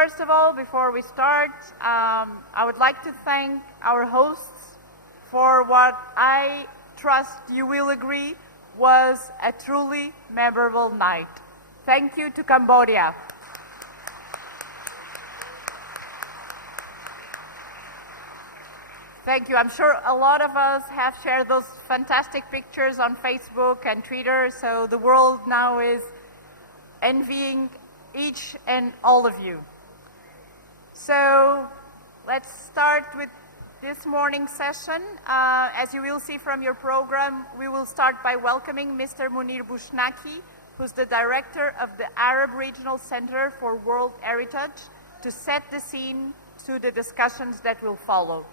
first of all, before we start, I would like to thank our hosts for what I trust you will agree was a truly memorable night. Thank you to Cambodia. Thank you. I'm sure a lot of us have shared those fantastic pictures on Facebook and Twitter, so the world now is envying each and all of you. So let's start with this morning's session. As you will see from your program, we will start by welcoming Mr. Mounir Bouchenaki, who's the director of the Arab Regional Center for World Heritage, to set the scene to the discussions that will follow.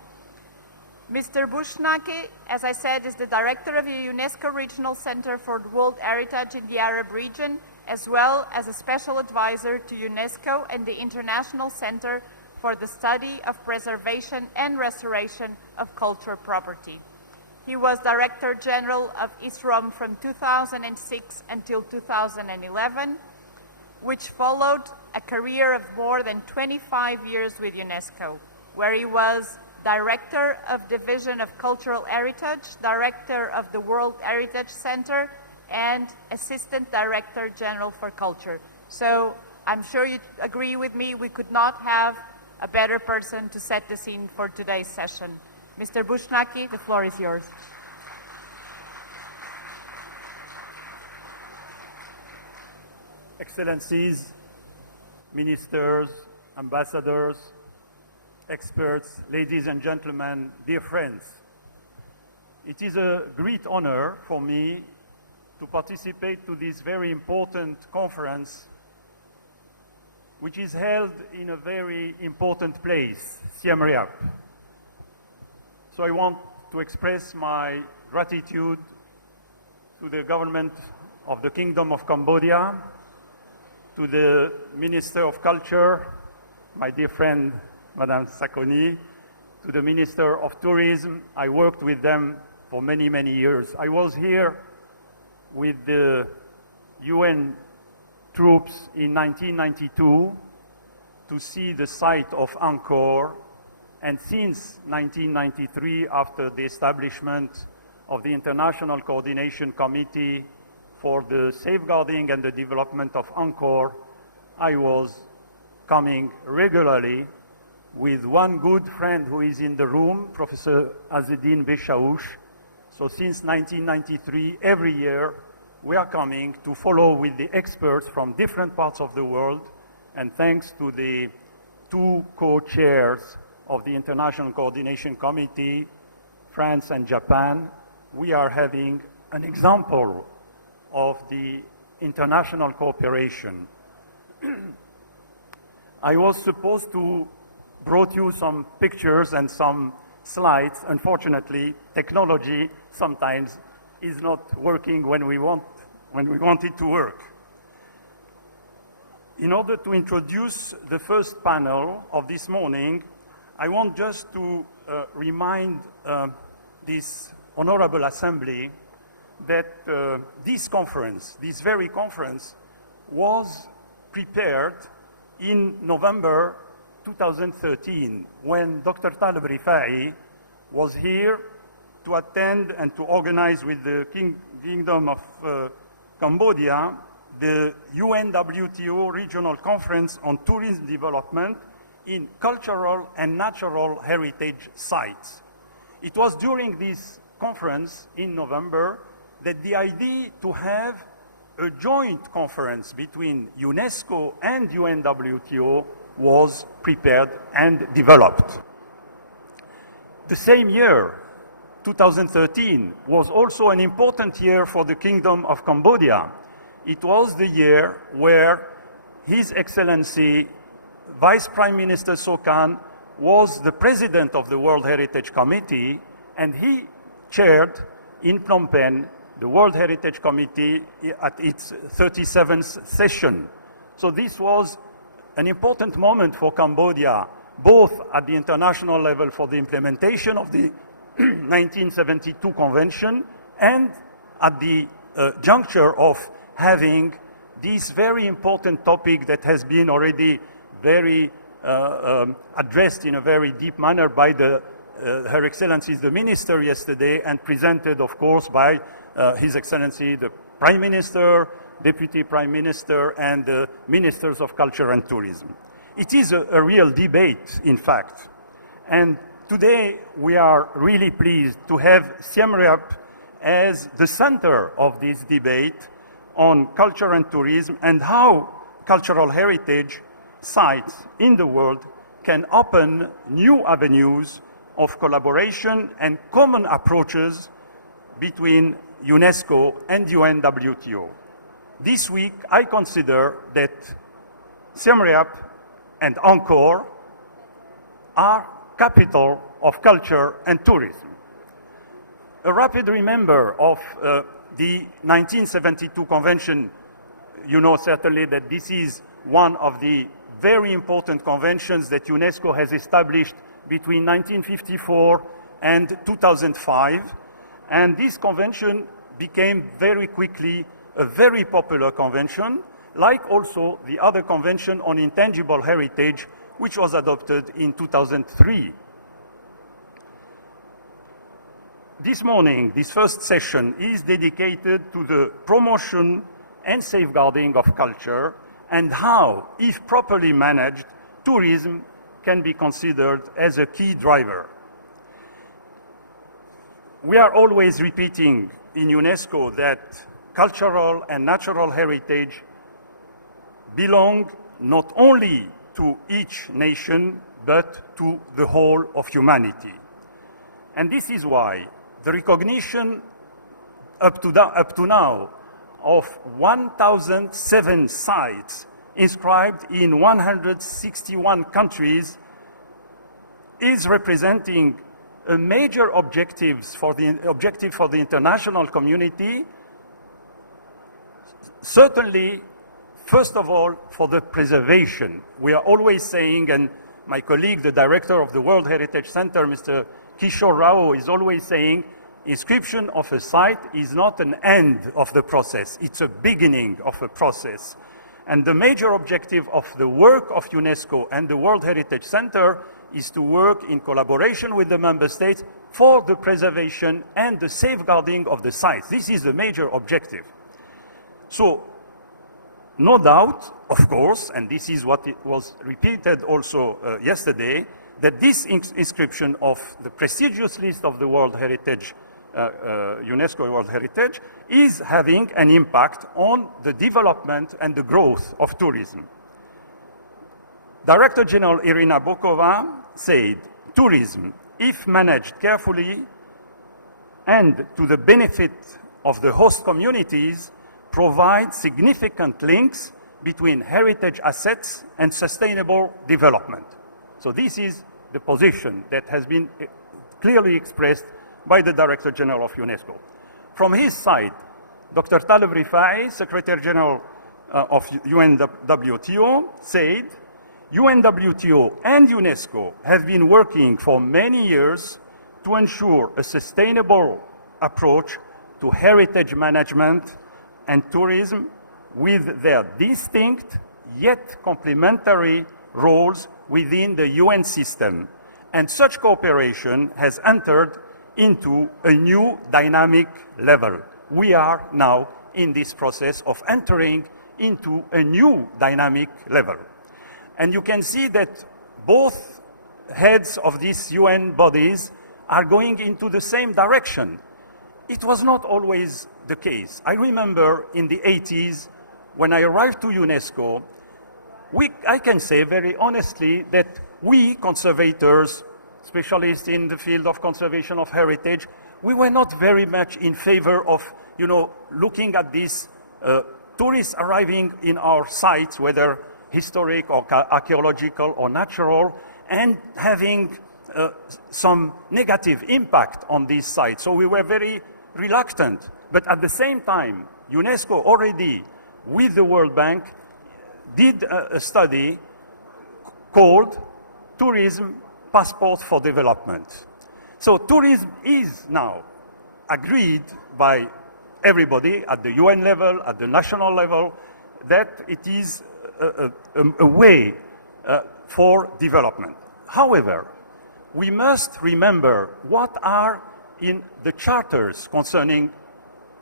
Mr. Bouchenaki, as I said, is the director of the UNESCO Regional Center for World Heritage in the Arab region, as well as a special advisor to UNESCO and the International Center for the Study of Preservation and Restoration of Cultural Property. He was Director General of ISROM from 2006 until 2011, which followed a career of more than 25 years with UNESCO, where he was Director of Division of Cultural Heritage, Director of the World Heritage Center, and Assistant Director General for Culture. So I'm sure you agree with me, we could not have a better person to set the scene for today's session. Mr. Bouchenaki, the floor is yours. Excellencies, ministers, ambassadors, experts, ladies and gentlemen, dear friends. It is a great honor for me to participate to this very important conference, which is held in a very important place, Siem Reap. So I want to express my gratitude to the government of the Kingdom of Cambodia, to the Minister of Culture, my dear friend, Madame Sakoni, to the Minister of Tourism. I worked with them for many, many years. I was here with the UN troops in 1992 to see the site of Angkor, and since 1993, after the establishment of the International Coordination Committee for the safeguarding and the development of Angkor, I was coming regularly with one good friend who is in the room, Professor Azedine Beshaush. So since 1993, every year, we are coming to follow with the experts from different parts of the world, and thanks to the two co-chairs of the International Coordination Committee, France and Japan, we are having an example of the international cooperation. I was supposed to brought you some pictures and some slides. Unfortunately, technology sometimes is not working when we want it to work. In order to introduce the first panel of this morning, I want just to remind this honorable assembly that this conference, this very conference, was prepared in November 2013, when Dr. Taleb Rifai was here to attend and to organize with the Kingdom of Cambodia the UNWTO Regional Conference on Tourism Development in Cultural and Natural Heritage Sites. It was during this conference in November that the idea to have a joint conference between UNESCO and UNWTO was prepared and developed. The same year, 2013, was also an important year for the Kingdom of Cambodia. It was the year where His Excellency Vice Prime Minister Sokan was the president of the World Heritage Committee, and he chaired in Phnom Penh the World Heritage Committee at its 37th session. So this was an important moment for Cambodia, both at the international level for the implementation of the 1972 Convention and at the juncture of having this very important topic that has been already very addressed in a very deep manner by Her Excellency the Minister yesterday, and presented, of course, by His Excellency the Prime Minister, Deputy Prime Minister, and the Ministers of Culture and Tourism. It is a real debate, in fact. And today we are really pleased to have Siem Reap as the center of this debate on culture and tourism, and how cultural heritage sites in the world can open new avenues of collaboration and common approaches between UNESCO and UNWTO. This week, I consider that Siem Reap and Angkor are capital of culture and tourism. A rapid remember of the 1972 convention, you know certainly that this is one of the very important conventions that UNESCO has established between 1954 and 2005. And this convention became very quickly a very popular convention, like also the other convention on intangible heritage, which was adopted in 2003. This morning, this first session is dedicated to the promotion and safeguarding of culture, and how, if properly managed, tourism can be considered as a key driver. We are always repeating in UNESCO that cultural and natural heritage belong not only to each nation, but to the whole of humanity. And this is why the recognition up to now of 1,007 sites inscribed in 161 countries is representing a major objective for the international community, certainly, first of all, for the preservation. We are always saying, and my colleague, the director of the World Heritage Center, Mr. Kishore Rao, is always saying, inscription of a site is not an end of the process, it's a beginning of a process. And the major objective of the work of UNESCO and the World Heritage Center is to work in collaboration with the member states for the preservation and the safeguarding of the sites. This is the major objective. So, no doubt, of course, and this is what it was repeated also yesterday, that this inscription of the prestigious list of the World Heritage, UNESCO World Heritage, is having an impact on the development and the growth of tourism. Director General Irina Bokova said, tourism, if managed carefully and to the benefit of the host communities, provides significant links between heritage assets and sustainable development. So this is the position that has been clearly expressed by the Director General of UNESCO. From his side, Dr. Taleb Rifai, Secretary General of UNWTO, said, UNWTO and UNESCO have been working for many years to ensure a sustainable approach to heritage management and tourism with their distinct yet complementary roles within the UN system. And such cooperation has entered into a new dynamic level. We are now in this process of entering into a new dynamic level. And you can see that both heads of these UN bodies are going into the same direction. It was not always the case. I remember in the 80s, when I arrived to UNESCO, I can say very honestly that we conservators, specialists in the field of conservation of heritage, we were not very much in favor of, looking at these tourists arriving in our sites, whether historic or archaeological or natural, and having some negative impact on these sites. So we were very reluctant. But at the same time, UNESCO already, with the World Bank, did a study called Tourism Passport for Development. So tourism is now agreed by everybody at the UN level, at the national level, that it is a way for development. However, we must remember what are in the charters concerning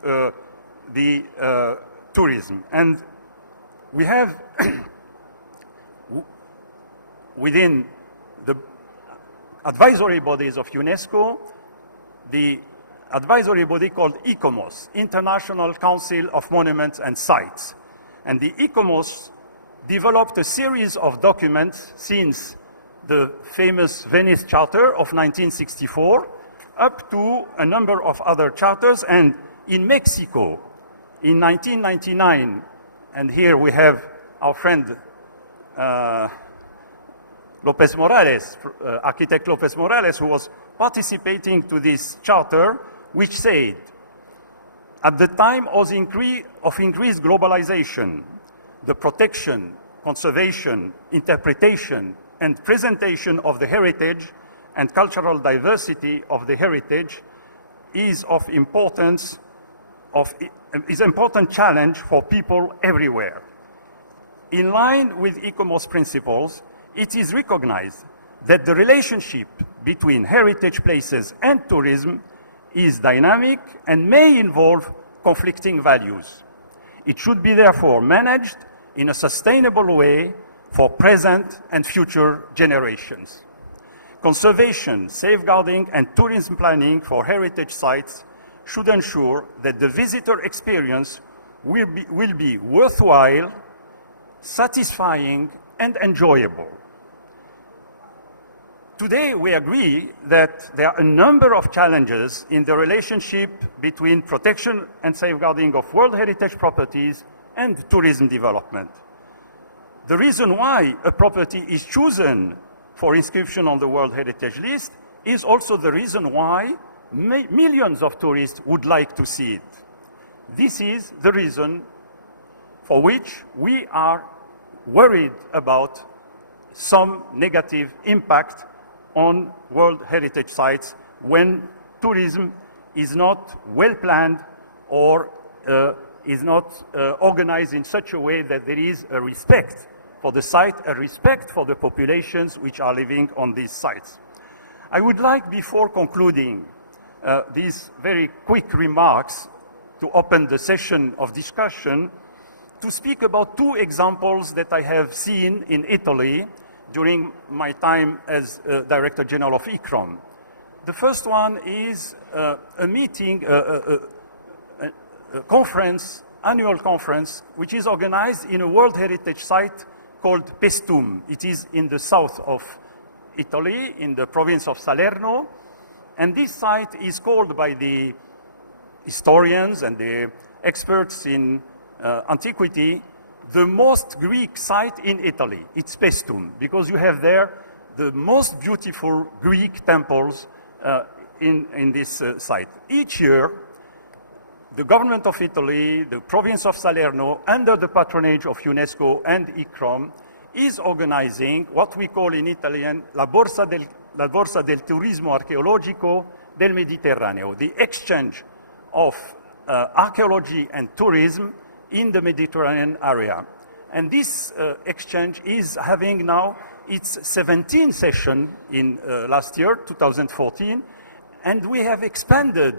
the tourism. And we have within the advisory bodies of UNESCO, the advisory body called ICOMOS, International Council of Monuments and Sites. And the ICOMOS developed a series of documents since the famous Venice Charter of 1964 up to a number of other charters. And in Mexico, in 1999, and here we have our friend Lopez Morales, architect Lopez Morales, who was participating to this charter, which said, at the time of increased globalization, the protection, conservation, interpretation, and presentation of the heritage and cultural diversity of the heritage is of importance, is an important challenge for people everywhere. In line with ICOMOS principles, it is recognized that the relationship between heritage places and tourism is dynamic and may involve conflicting values. It should be therefore managed in a sustainable way for present and future generations. Conservation, safeguarding, and tourism planning for heritage sites should ensure that the visitor experience will be worthwhile, satisfying, and enjoyable. Today, we agree that there are a number of challenges in the relationship between protection and safeguarding of World Heritage properties and tourism development. The reason why a property is chosen for inscription on the World Heritage List is also the reason why millions of tourists would like to see it. This is the reason for which we are worried about some negative impact on World Heritage sites when tourism is not well planned or is not organized in such a way that there is a respect for the site, a respect for the populations which are living on these sites. I would like, before concluding these very quick remarks to open the session of discussion, to speak about two examples that I have seen in Italy during my time as Director General of ICROM. The first one is a meeting, a conference, annual conference, which is organized in a World Heritage site called Pestum. It is in the south of Italy, in the province of Salerno. And this site is called by the historians and the experts in antiquity the most Greek site in Italy. It's Pestum, because you have there the most beautiful Greek temples in this site. Each year, the government of Italy, the province of Salerno, under the patronage of UNESCO and ICROM, is organizing what we call in Italian la Borsa del Turismo Archeologico del Mediterraneo, the exchange of archaeology and tourism in the Mediterranean area. And this exchange is having now its 17th session in last year, 2014, and we have expanded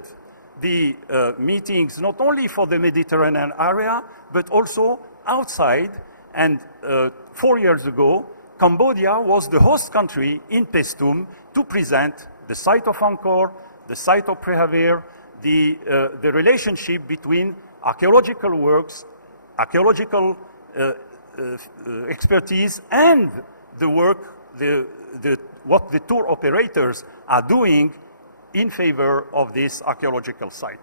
the meetings not only for the Mediterranean area, but also outside. And 4 years ago, Cambodia was the host country in Pestum to present the site of Angkor, the site of Prehavir, the relationship between archaeological works, archaeological expertise, and the work, what the tour operators are doing in favor of this archaeological site.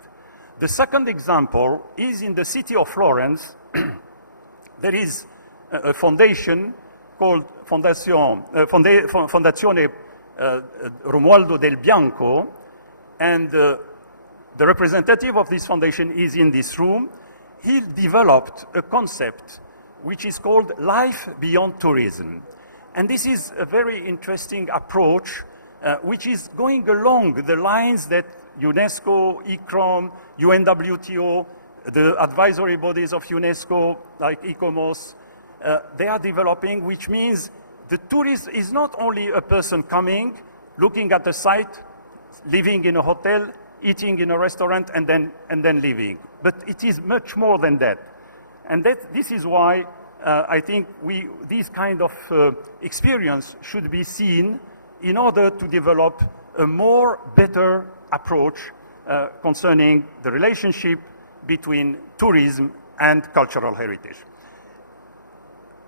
The second example is in the city of Florence. There is a foundation called Fondazione Romualdo del Bianco, and the representative of this foundation is in this room. He developed a concept which is called Life Beyond Tourism. And this is a very interesting approach which is going along the lines that UNESCO, ICROM, UNWTO, the advisory bodies of UNESCO like ICOMOS, they are developing, which means the tourist is not only a person coming, looking at the site, living in a hotel, eating in a restaurant, and then leaving. But it is much more than that. And this is why I think this kind of experience should be seen in order to develop a more better approach concerning the relationship between tourism and cultural heritage.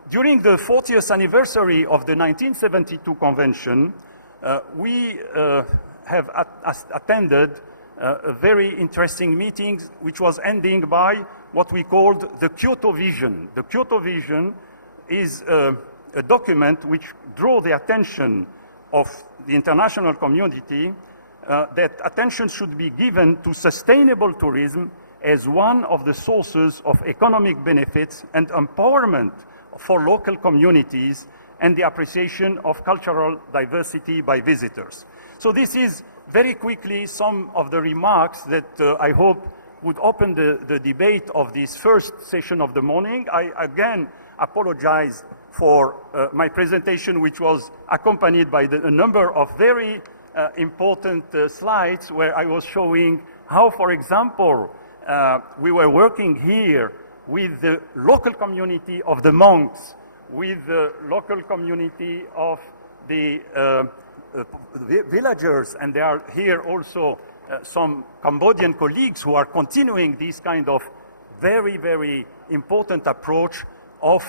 During the 40th anniversary of the 1972 convention, we have attended a very interesting meeting which was ending by what we called the Kyoto Vision. The Kyoto Vision is a document which drew the attention of the international community that attention should be given to sustainable tourism as one of the sources of economic benefits and empowerment for local communities and the appreciation of cultural diversity by visitors. So this is very quickly some of the remarks that I hope would open the debate of this first session of the morning. I again apologize for my presentation, which was accompanied by a number of very important slides where I was showing how, for example, we were working here with the local community of the monks, with the local community of the villagers, and there are here also some Cambodian colleagues who are continuing this kind of very, very important approach of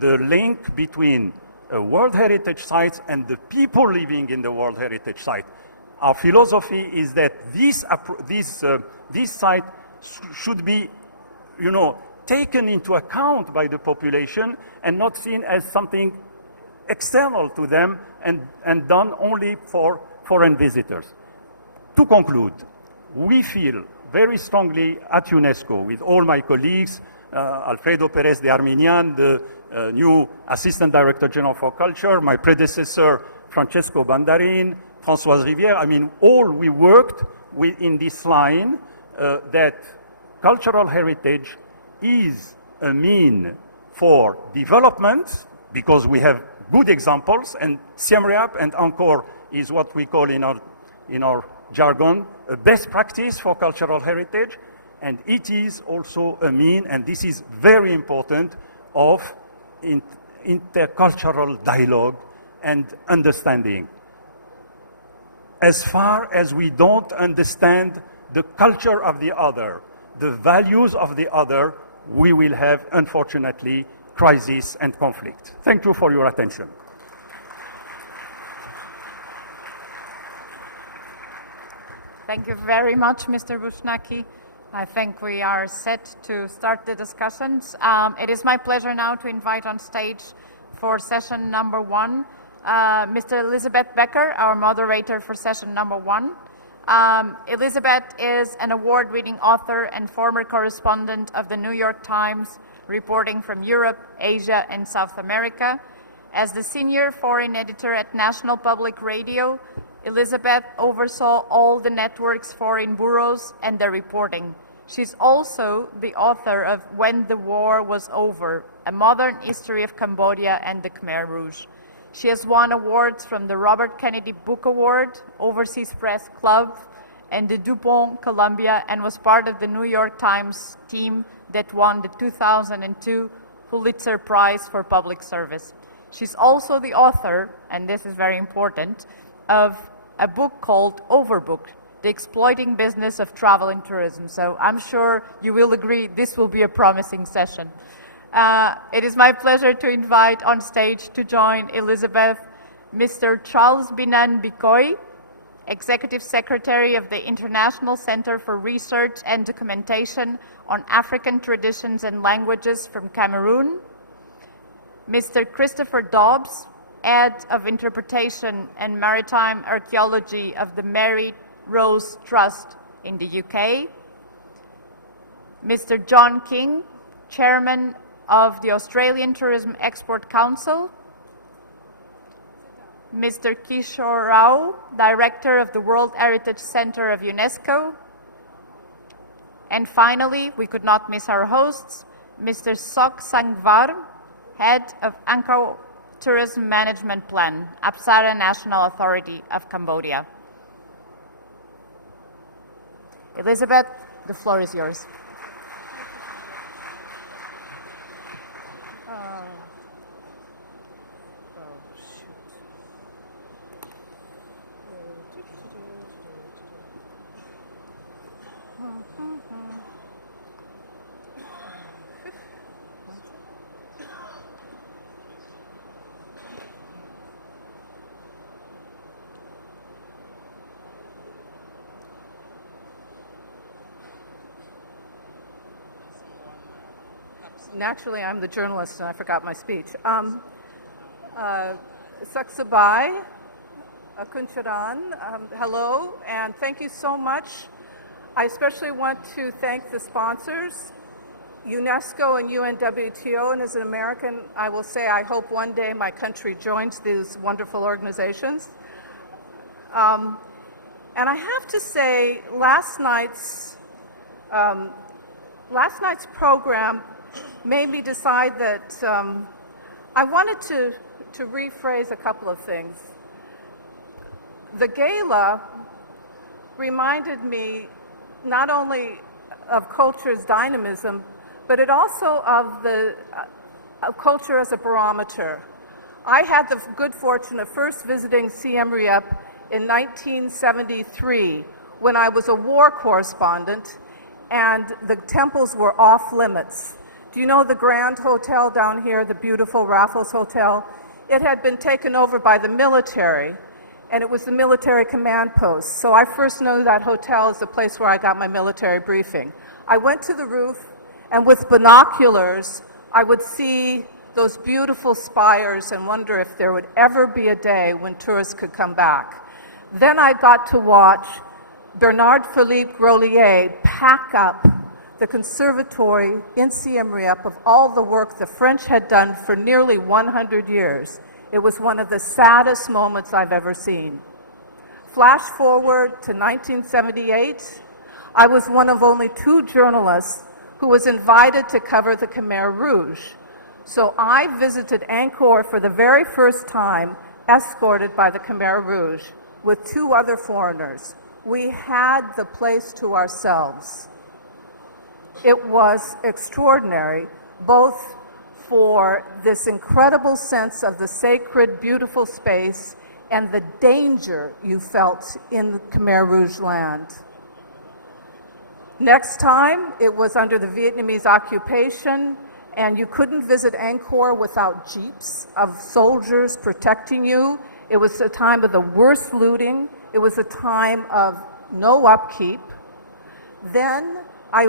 the link between World Heritage sites and the people living in the World Heritage site. Our philosophy is that this site should be, taken into account by the population and not seen as something external to them and done only for foreign visitors. To conclude, we feel very strongly at UNESCO, with all my colleagues, Alfredo Perez de Arminian, the new Assistant Director General for Culture, my predecessor, Francesco Bandarin, Françoise Rivière, all we worked in this line that cultural heritage is a mean for development, because we have good examples, and Siem Reap and Angkor is what we call in our jargon a best practice for cultural heritage, and it is also a mean, and this is very important, of intercultural dialogue and understanding. As far as we don't understand the culture of the other, the values of the other, we will have, unfortunately, crisis and conflict. Thank you for your attention. Thank you very much, Mr. Bouchenaki. I think we are set to start the discussions. It is my pleasure now to invite on stage for session number 1, Mr. Elizabeth Becker, our moderator for session number 1. Elizabeth is an award-winning author and former correspondent of the New York Times, reporting from Europe, Asia, and South America. As the senior foreign editor at National Public Radio, Elizabeth oversaw all the network's foreign bureaus and their reporting. She's also the author of When the War Was Over, A Modern History of Cambodia and the Khmer Rouge. She has won awards from the Robert Kennedy Book Award, Overseas Press Club, and the DuPont Columbia, and was part of the New York Times team that won the 2002 Pulitzer Prize for Public Service. She's also the author, and this is very important, of a book called Overbooked, The Exploiting Business of Travel and Tourism. So I'm sure you will agree this will be a promising session. It is my pleasure to invite on stage to join Elizabeth, Mr. Charles Binam Bikoi, Executive Secretary of the International Center for Research and Documentation on African Traditions and Languages from Cameroon, Mr. Christopher Dobbs, Head of Interpretation and Maritime Archaeology of the Mary Rose Trust in the UK, Mr. John King, Chairman of the Australian Tourism Export Council, Mr. Kishore Rao, Director of the World Heritage Center of UNESCO, and finally, we could not miss our hosts, Mr. Sok Sangvar, Head of Angkor Tourism Management Plan, Apsara National Authority of Cambodia. Elizabeth, the floor is yours. Naturally, I'm the journalist and I forgot my speech. Saksabai, Kuncharan, hello, and thank you so much. I especially want to thank the sponsors, UNESCO and UNWTO, and as an American, I will say I hope one day my country joins these wonderful organizations. And I have to say, last night's program made me decide that I wanted to rephrase a couple of things. The gala reminded me not only of culture's dynamism, but it also of culture as a barometer. I had the good fortune of first visiting Siem Reap in 1973 when I was a war correspondent and the temples were off limits. Do you know the Grand Hotel down here, the beautiful Raffles Hotel? It had been taken over by the military, and it was the military command post. So I first knew that hotel as the place where I got my military briefing. I went to the roof, and with binoculars, I would see those beautiful spires and wonder if there would ever be a day when tourists could come back. Then I got to watch Bernard-Philippe Grolier pack up the conservatory in Siem Reap of all the work the French had done for nearly 100 years. It was one of the saddest moments I've ever seen. Flash forward to 1978, I was one of only 2 journalists who was invited to cover the Khmer Rouge. So I visited Angkor for the very first time, escorted by the Khmer Rouge, with 2 other foreigners. We had the place to ourselves. It was extraordinary, both for this incredible sense of the sacred, beautiful space and the danger you felt in the Khmer Rouge land. Next time, it was under the Vietnamese occupation, and you couldn't visit Angkor without jeeps of soldiers protecting you. It was a time of the worst looting. It was a time of no upkeep. Then I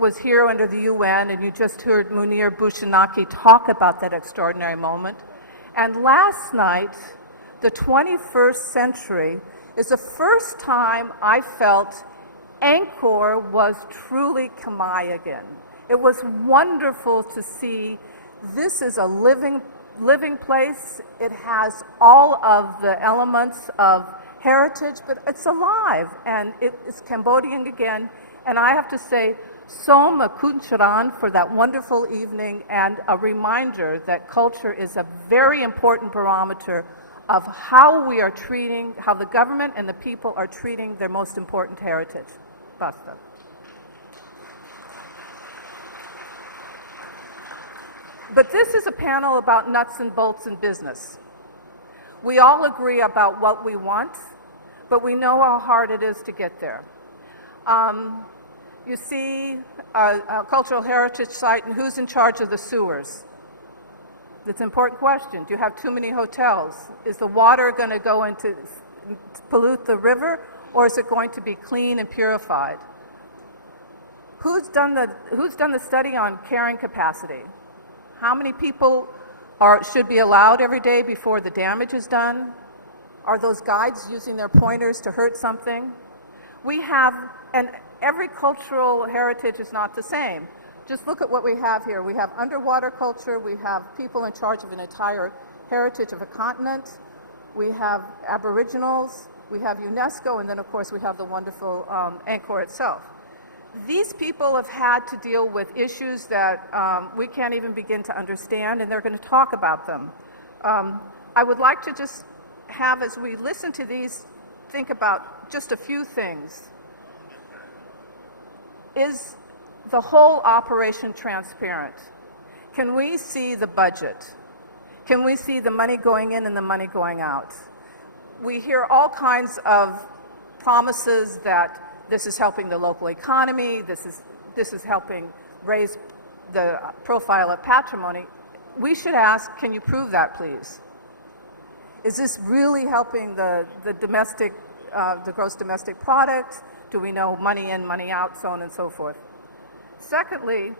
was here under the UN, and you just heard Mounir Bouchenaki talk about that extraordinary moment. And last night, the 21st century, is the first time I felt Angkor was truly Khmer again. It was wonderful to see this is a living place. It has all of the elements of heritage, but it's alive, and it's Cambodian again. And I have to say, Som Kuncharan for that wonderful evening, and a reminder that culture is a very important barometer of how we are treating, how the government and the people are treating their most important heritage. Basta. But this is a panel about nuts and bolts in business. We all agree about what we want, but we know how hard it is to get there. You see a cultural heritage site, and who's in charge of the sewers? It's an important question. Do you have too many hotels? Is the water going to go into pollute the river, or is it going to be clean and purified? Who's done the study on carrying capacity? How many people should be allowed every day before the damage is done? Are those guides using their pointers to hurt something? We have, and every cultural heritage is not the same. Just look at what we have here. We have underwater culture. We have people in charge of an entire heritage of a continent. We have Aboriginals. We have UNESCO. And then, of course, we have the wonderful Angkor itself. These people have had to deal with issues that we can't even begin to understand, and they're going to talk about them. I would like to just have, as we listen to these, think about just a few things. Is the whole operation transparent? Can we see the budget? Can we see the money going in and the money going out? We hear all kinds of promises that this is helping the local economy, this is helping raise the profile of patrimony. We should ask, can you prove that, please? Is this really helping the gross domestic product? Do we know money in, money out, so on and so forth? Secondly,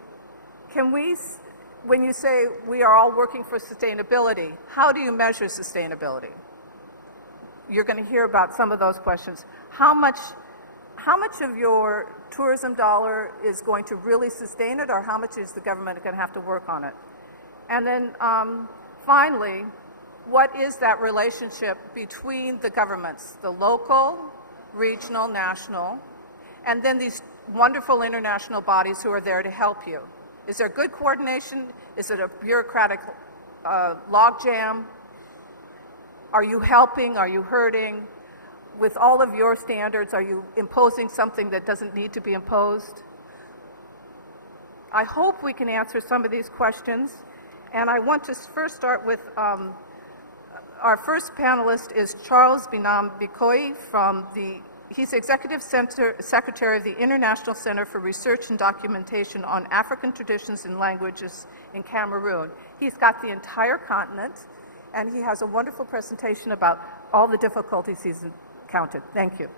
when you say we are all working for sustainability, how do you measure sustainability? You're going to hear about some of those questions. How much of your tourism dollar is going to really sustain it, or how much is the government going to have to work on it? And then finally, what is that relationship between the governments, the local, regional, national, and then these wonderful international bodies who are there to help you? Is there good coordination? Is it a bureaucratic logjam? Are you helping? Are you hurting? With all of your standards, are you imposing something that doesn't need to be imposed? I hope we can answer some of these questions. And I want to first start with our first panelist is Charles Binam Bikoi he's Executive Secretary of the International Center for Research and Documentation on African Traditions and Languages in Cameroon. He's got the entire continent, and he has a wonderful presentation about all the difficulties he's encountered. Thank you.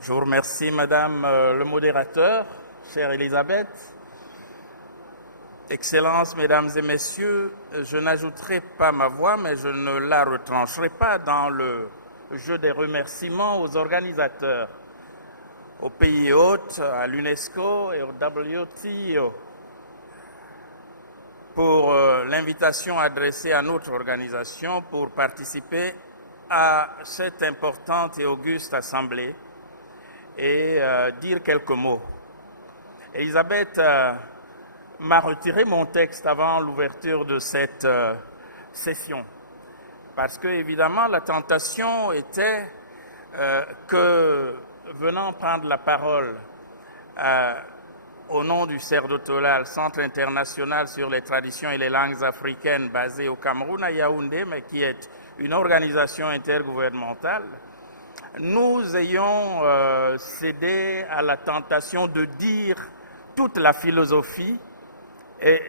Je vous remercie, Madame le modérateur, chère Elisabeth. Excellences, Mesdames et Messieurs, je n'ajouterai pas ma voix, mais je ne la retrancherai pas dans le jeu des remerciements aux organisateurs, aux pays hôtes, à l'UNESCO et au WTO, pour l'invitation adressée à notre organisation pour participer à cette importante et auguste assemblée et dire quelques mots. Elisabeth m'a retiré mon texte avant l'ouverture de cette session, parce que, évidemment, la tentation était que, venant prendre la parole au nom du CERDOTOLA, le Centre international sur les traditions et les langues africaines basé au Cameroun, à Yaoundé, mais qui est une organisation intergouvernementale, nous ayons cédé à la tentation de dire toute la philosophie et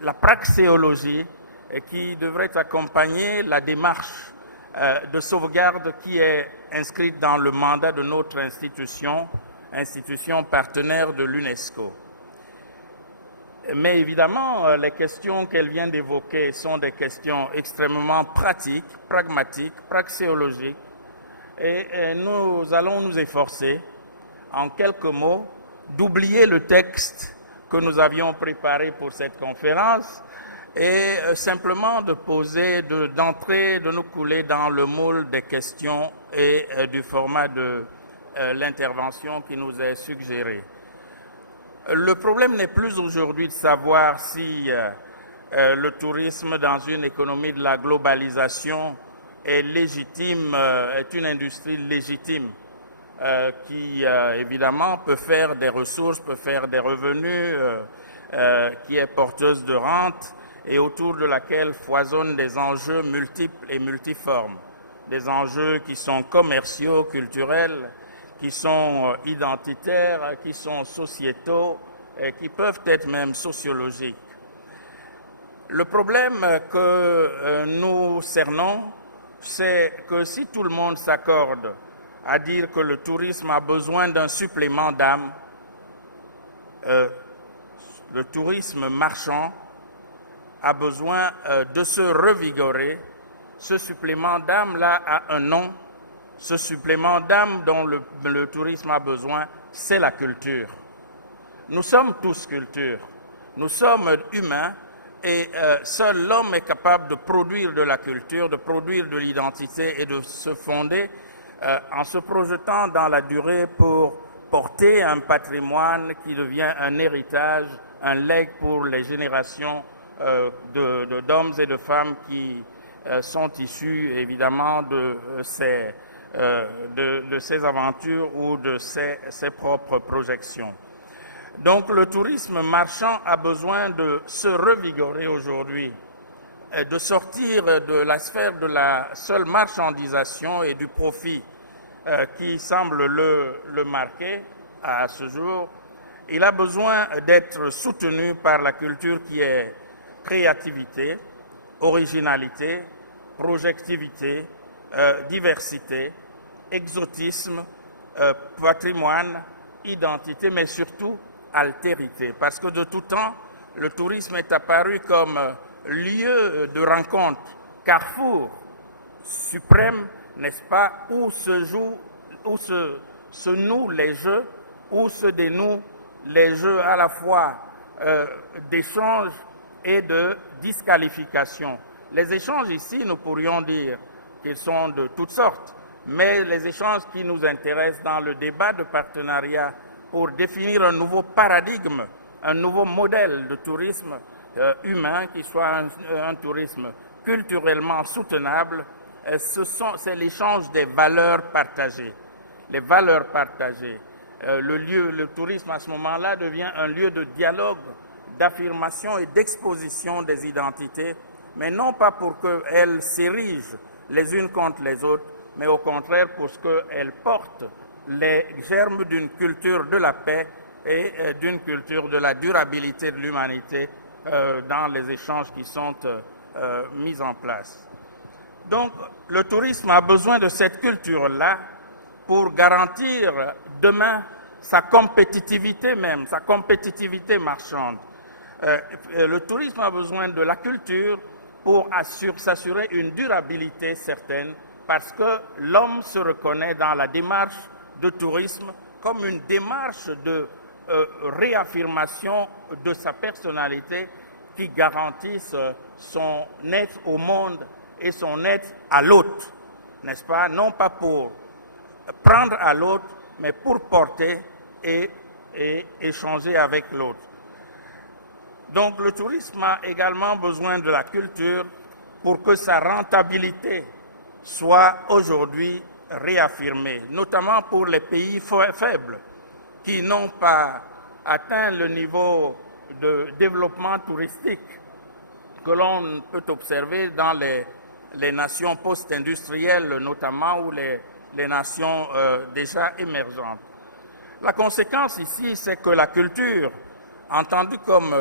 la praxéologie qui devrait accompagner la démarche de sauvegarde qui est inscrite dans le mandat de notre institution partenaire de l'UNESCO. Mais évidemment, les questions qu'elle vient d'évoquer sont des questions extrêmement pratiques, pragmatiques, praxéologiques, et nous allons nous efforcer, en quelques mots, d'oublier le texte que nous avions préparé pour cette conférence et simplement d'entrer, de nous couler dans le moule des questions et du format de l'intervention qui nous est suggéré. Le problème n'est plus aujourd'hui de savoir si le tourisme dans une économie de la globalisation est légitime, est une industrie légitime qui évidemment peut faire des ressources, peut faire des revenus, qui est porteuse de rente et autour de laquelle foisonnent des enjeux multiples et multiformes, des enjeux qui sont commerciaux, culturels, qui sont identitaires, qui sont sociétaux et qui peuvent être même sociologiques. Le problème que nous cernons, c'est que si tout le monde s'accorde à dire que le tourisme a besoin d'un supplément d'âme, le tourisme marchand a besoin de se revigorer. Ce supplément d'âme-là a un nom. Ce supplément d'âme dont le tourisme a besoin, c'est la culture. Nous sommes tous culture. Nous sommes humains et seul l'homme est capable de produire de la culture, de produire de l'identité et de se fonder en se projetant dans la durée pour porter un patrimoine qui devient un héritage, un legs pour les générations d'hommes et de femmes qui sont issus évidemment de ces aventures ou de ses propres projections. Donc le tourisme marchand a besoin de se revigorer aujourd'hui, de sortir de la sphère de la seule marchandisation et du profit qui semble le marquer à ce jour. Il a besoin d'être soutenu par la culture qui est créativité, originalité, projectivité, diversité, exotisme, patrimoine, identité, mais surtout altérité. Parce que de tout temps, le tourisme est apparu comme lieu de rencontre, carrefour suprême, n'est-ce pas, où se nouent les jeux, où se dénouent les jeux à la fois d'échange et de disqualification. Les échanges ici, nous pourrions dire qu'ils sont de toutes sortes, mais les échanges qui nous intéressent dans le débat de partenariat pour définir un nouveau paradigme, un nouveau modèle de tourisme humain qui soit un tourisme culturellement soutenable, c'est l'échange des valeurs partagées. Les valeurs partagées. Le tourisme à ce moment-là devient un lieu de dialogue, d'affirmation et d'exposition des identités, mais non pas pour qu'elles s'érigent les unes contre les autres, mais au contraire pour qu'elles portent les germes d'une culture de la paix et d'une culture de la durabilité de l'humanité dans les échanges qui sont mis en place. Donc, le tourisme a besoin de cette culture-là pour garantir demain sa compétitivité même, sa compétitivité marchande. Le tourisme a besoin de la culture pour s'assurer une durabilité certaine, parce que l'homme se reconnaît dans la démarche de tourisme comme une démarche de réaffirmation de sa personnalité qui garantisse son être au monde et son être à l'autre, n'est-ce pas? Non pas pour prendre à l'autre, mais pour porter et échanger avec l'autre. Donc le tourisme a également besoin de la culture pour que sa rentabilité soit aujourd'hui réaffirmée, notamment pour les pays faibles qui n'ont pas atteint le niveau de développement touristique que l'on peut observer dans les nations post-industrielles notamment, ou les nations déjà émergentes. La conséquence ici, c'est que la culture, entendue comme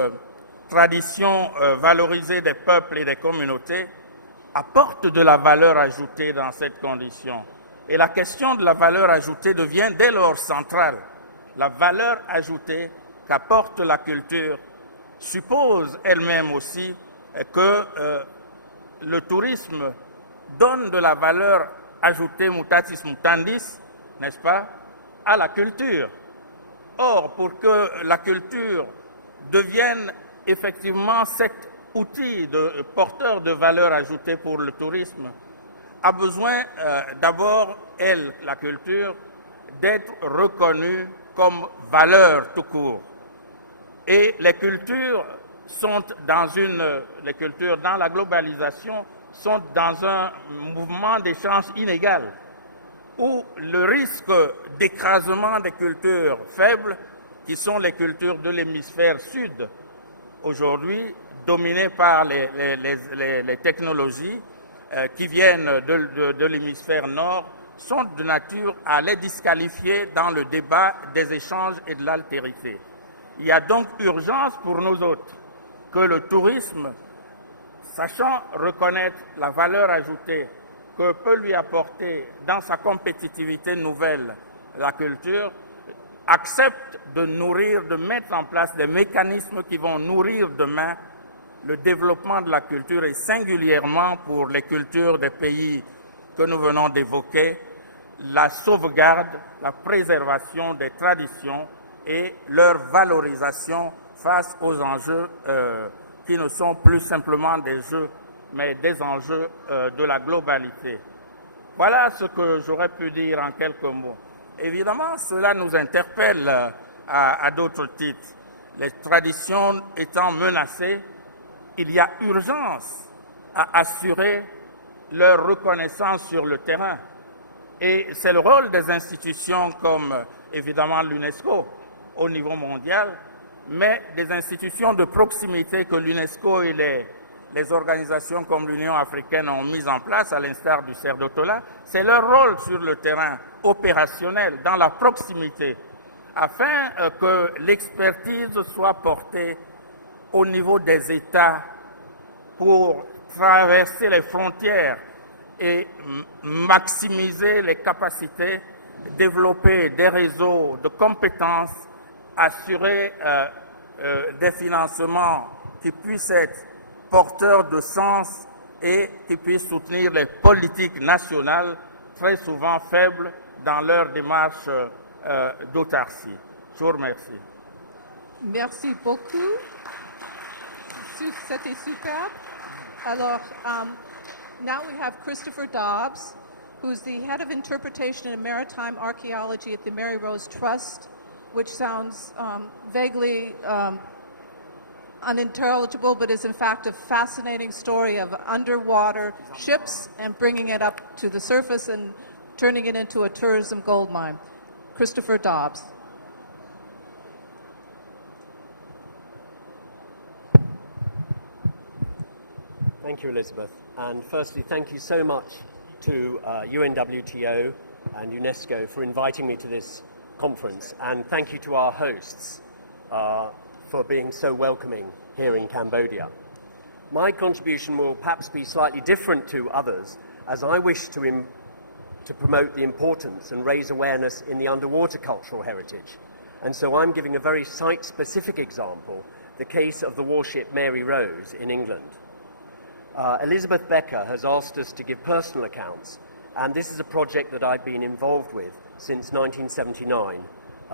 tradition valorisée des peuples et des communautés, apporte de la valeur ajoutée dans cette condition. Et la question de la valeur ajoutée devient dès lors centrale. La valeur ajoutée qu'apporte la culture suppose elle-même aussi que le tourisme donne de la valeur ajoutée mutatis mutandis, n'est-ce pas, à la culture. Or, pour que la culture devienne effectivement cet outil porteur de valeur ajoutée pour le tourisme, a besoin d'abord, la culture, d'être reconnue comme valeur tout court. Et les cultures sont les cultures dans la globalisation sont dans un mouvement d'échange inégal, où le risque d'écrasement des cultures faibles, qui sont les cultures de l'hémisphère sud, aujourd'hui dominées par les technologies qui viennent de l'hémisphère nord, sont de nature à les disqualifier dans le débat des échanges et de l'altérité. Il y a donc urgence pour nous autres que le tourisme, sachant reconnaître la valeur ajoutée que peut lui apporter dans sa compétitivité nouvelle la culture, accepte de nourrir, de mettre en place des mécanismes qui vont nourrir demain le développement de la culture, et singulièrement pour les cultures des pays que nous venons d'évoquer, la sauvegarde, la préservation des traditions et leur valorisation face aux enjeux qui ne sont plus simplement des jeux, mais des enjeux de la globalité. Voilà ce que j'aurais pu dire en quelques mots. Évidemment, cela nous interpelle à d'autres titres. Les traditions étant menacées, il y a urgence à assurer leur reconnaissance sur le terrain. Et c'est le rôle des institutions comme, évidemment, l'UNESCO au niveau mondial, mais des institutions de proximité que l'UNESCO et les organisations comme l'Union africaine ont mises en place, à l'instar du CERDOTOLA. C'est leur rôle sur le terrain opérationnel, dans la proximité, afin que l'expertise soit portée au niveau des États pour traverser les frontières et maximiser les capacités, développer des réseaux de compétences, assurer des financements qui puissent être porteurs de sens et qui puissent soutenir les politiques nationales très souvent faibles dans leur démarche d'autarcie. Je vous remercie. Merci beaucoup. C'était superbe. Alors, now we have Christopher Dobbs, who's the head of interpretation and maritime archaeology at the Mary Rose Trust, which sounds vaguely unintelligible, but is in fact a fascinating story of underwater ships and bringing it up to the surface and turning it into a tourism gold mine. Christopher Dobbs. Thank you, Elizabeth. And firstly, thank you so much to UNWTO and UNESCO for inviting me to this conference. And thank you to our hosts for being so welcoming here in Cambodia. My contribution will perhaps be slightly different to others, as I wish to promote the importance and raise awareness in the underwater cultural heritage. And so I'm giving a very site-specific example, the case of the warship Mary Rose in England. Elizabeth Becker has asked us to give personal accounts, and this is a project that I've been involved with since 1979,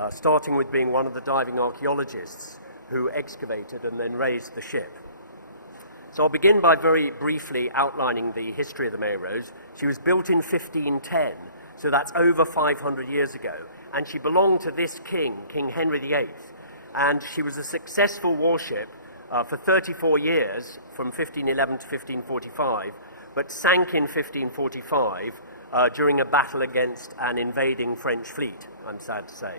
starting with being one of the diving archaeologists who excavated and then raised the ship. So I'll begin by very briefly outlining the history of the Mary Rose. She was built in 1510, so that's over 500 years ago, and she belonged to this king, King Henry VIII, and she was a successful warship for 34 years, from 1511 to 1545, but sank in 1545 during a battle against an invading French fleet, I'm sad to say.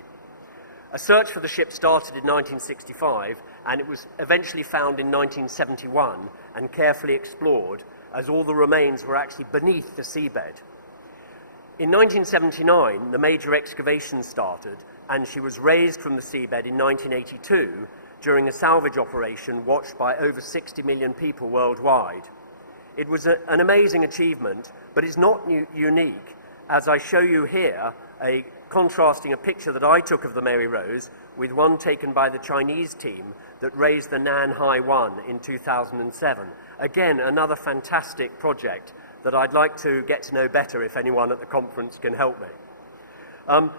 A search for the ship started in 1965, and it was eventually found in 1971 and carefully explored, as all the remains were actually beneath the seabed. In 1979, the major excavation started, and she was raised from the seabed in 1982 during a salvage operation watched by over 60 million people worldwide. It was an amazing achievement, but it's not unique, as I show you here contrasting a picture that I took of the Mary Rose with one taken by the Chinese team that raised the Nanhai 1 in 2007. Again, another fantastic project that I'd like to get to know better if anyone at the conference can help me.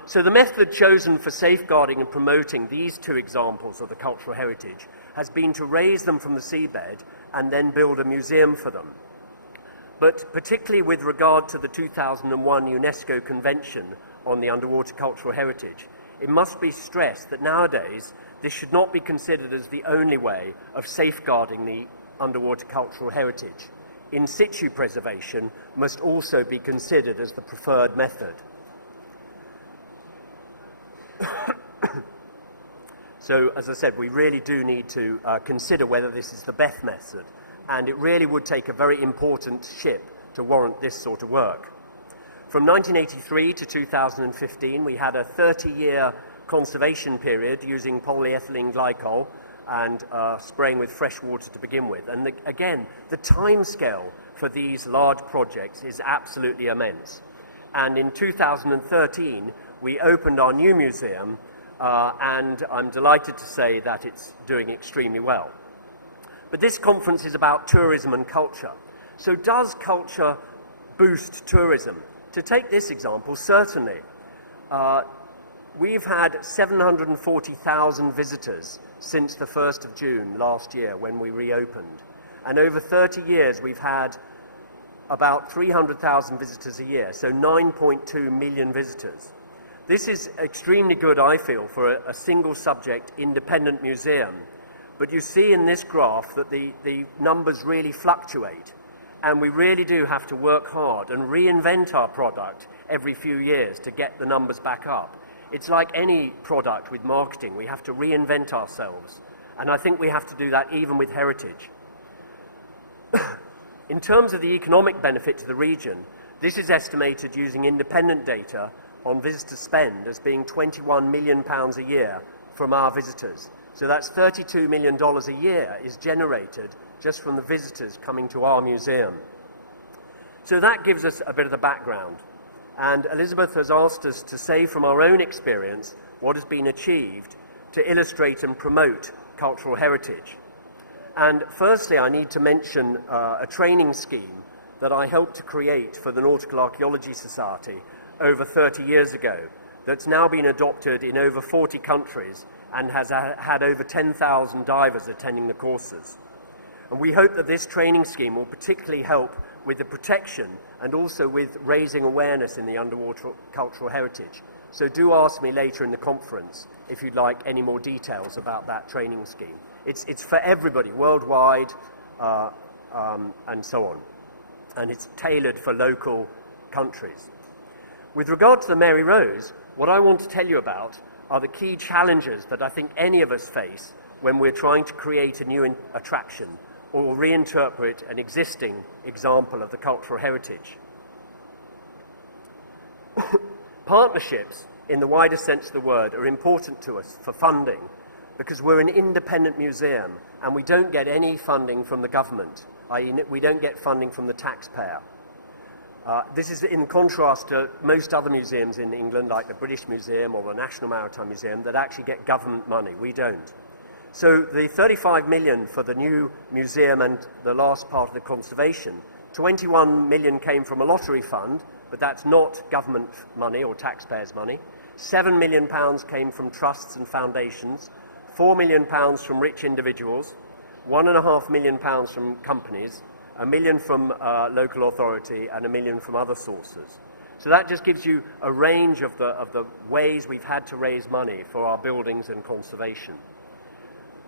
So the method chosen for safeguarding and promoting these two examples of the cultural heritage has been to raise them from the seabed and then build a museum for them. But particularly with regard to the 2001 UNESCO Convention on the Underwater Cultural Heritage, it must be stressed that nowadays this should not be considered as the only way of safeguarding the underwater cultural heritage. In situ preservation must also be considered as the preferred method. So, as I said, we really do need to consider whether this is the best method, and it really would take a very important ship to warrant this sort of work. From 1983 to 2015, we had a 30-year conservation period using polyethylene glycol and spraying with fresh water to begin with. And again, the timescale for these large projects is absolutely immense. And in 2013, we opened our new museum, and I'm delighted to say that it's doing extremely well. But this conference is about tourism and culture. So does culture boost tourism? To take this example, certainly. We've had 740,000 visitors since the 1st of June last year when we reopened. And over 30 years, we've had about 300,000 visitors a year, so 9.2 million visitors. This is extremely good, I feel, for a single subject independent museum. But you see in this graph that the numbers really fluctuate. And we really do have to work hard and reinvent our product every few years to get the numbers back up. It's like any product with marketing. We have to reinvent ourselves. And I think we have to do that even with heritage. In terms of the economic benefit to the region, this is estimated using independent data on visitor spend as being £21 million a year from our visitors. So that's $32 million a year is generated just from the visitors coming to our museum. So that gives us a bit of the background. And Elizabeth has asked us to say from our own experience what has been achieved to illustrate and promote cultural heritage. And firstly, I need to mention a training scheme that I helped to create for the Nautical Archaeology Society over 30 years ago, that's now been adopted in over 40 countries and has had over 10,000 divers attending the courses. And we hope that this training scheme will particularly help with the protection and also with raising awareness in the underwater cultural heritage. So do ask me later in the conference if you'd like any more details about that training scheme. It's for everybody worldwide and so on. And it's tailored for local countries. With regard to the Mary Rose, what I want to tell you about are the key challenges that I think any of us face when we're trying to create a new attraction or reinterpret an existing example of the cultural heritage. Partnerships, in the wider sense of the word, are important to us for funding because we're an independent museum and we don't get any funding from the government, i.e. we don't get funding from the taxpayer. This is in contrast to most other museums in England, like the British Museum or the National Maritime Museum, that actually get government money. We don't. So the 35 million for the new museum and the last part of the conservation, 21 million came from a lottery fund, but that's not government money or taxpayers' money. £7 million came from trusts and foundations, £4 million from rich individuals, £1.5 million from companies, $1 million from local authority, and $1 million from other sources. So that just gives you a range of the ways we've had to raise money for our buildings and conservation.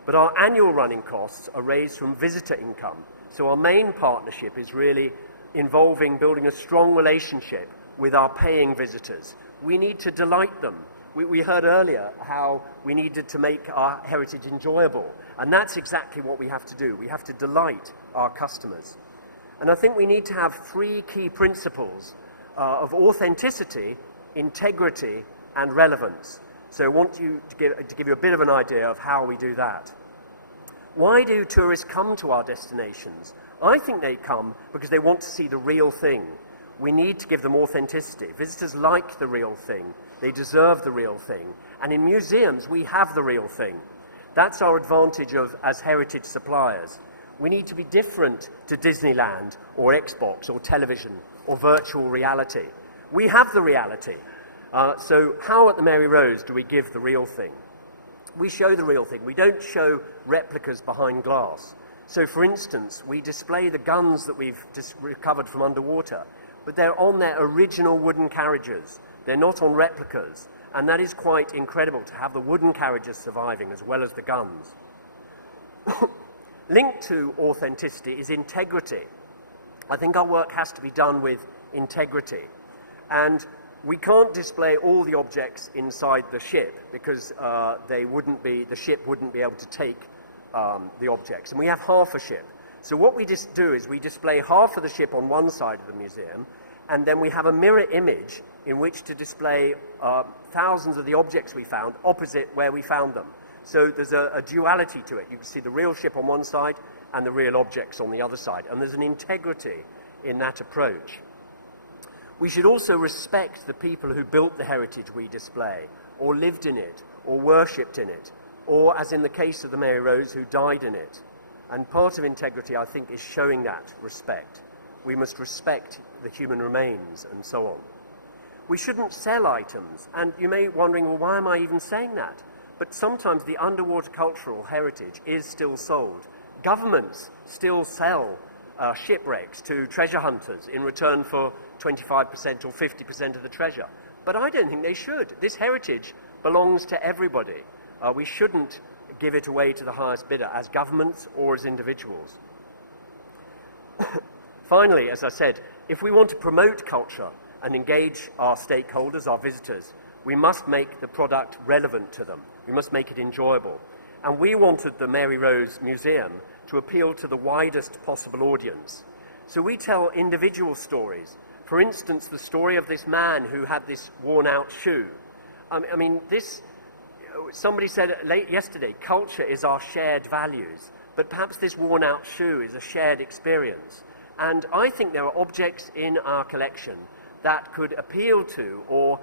But our annual running costs are raised from visitor income. So our main partnership is really involving building a strong relationship with our paying visitors. We need to delight them. We heard earlier how we needed to make our heritage enjoyable. And that's exactly what we have to do. We have to delight our customers. And I think we need to have three key principles of authenticity, integrity, and relevance. So I want to give you a bit of an idea of how we do that. Why do tourists come to our destinations? I think they come because they want to see the real thing. We need to give them authenticity. Visitors like the real thing. They deserve the real thing. And in museums, we have the real thing. That's our advantage as heritage suppliers. We need to be different to Disneyland or Xbox or television or virtual reality. We have the reality. So how at the Mary Rose do we give the real thing? We show the real thing. We don't show replicas behind glass. So for instance, we display the guns that we've just recovered from underwater, but they're on their original wooden carriages. They're not on replicas. And that is quite incredible to have the wooden carriages surviving as well as the guns. Linked to authenticity is integrity. I think our work has to be done with integrity. And we can't display all the objects inside the ship because the ship wouldn't be able to take the objects. And we have half a ship. So what we just do is we display half of the ship on one side of the museum, and then we have a mirror image in which to display thousands of the objects we found opposite where we found them. So there's a duality to it. You can see the real ship on one side and the real objects on the other side. And there's an integrity in that approach. We should also respect the people who built the heritage we display, or lived in it, or worshipped in it, or, as in the case of the Mary Rose, who died in it. And part of integrity, I think, is showing that respect. We must respect the human remains and so on. We shouldn't sell items. And you may be wondering, well, why am I even saying that? But sometimes the underwater cultural heritage is still sold. Governments still sell shipwrecks to treasure hunters in return for 25% or 50% of the treasure. But I don't think they should. This heritage belongs to everybody. We shouldn't give it away to the highest bidder as governments or as individuals. Finally, as I said, if we want to promote culture and engage our stakeholders, our visitors, we must make the product relevant to them. We must make it enjoyable. And we wanted the Mary Rose Museum to appeal to the widest possible audience. So we tell individual stories. For instance, the story of this man who had this worn-out shoe. I mean, somebody said late yesterday, culture is our shared values, but perhaps this worn-out shoe is a shared experience. And I think there are objects in our collection that could appeal to or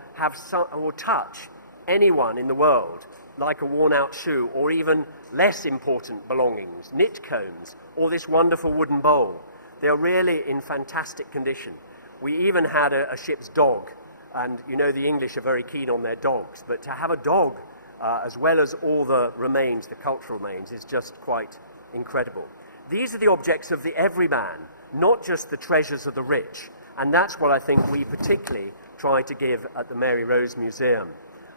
touch anyone in the world, like a worn-out shoe, or even less important belongings, knit combs, or this wonderful wooden bowl. They're really in fantastic condition. We even had a ship's dog, and you know the English are very keen on their dogs, but to have a dog as well as all the remains, the cultural remains, is just quite incredible. These are the objects of the everyman, not just the treasures of the rich, and that's what I think we particularly try to give at the Mary Rose Museum.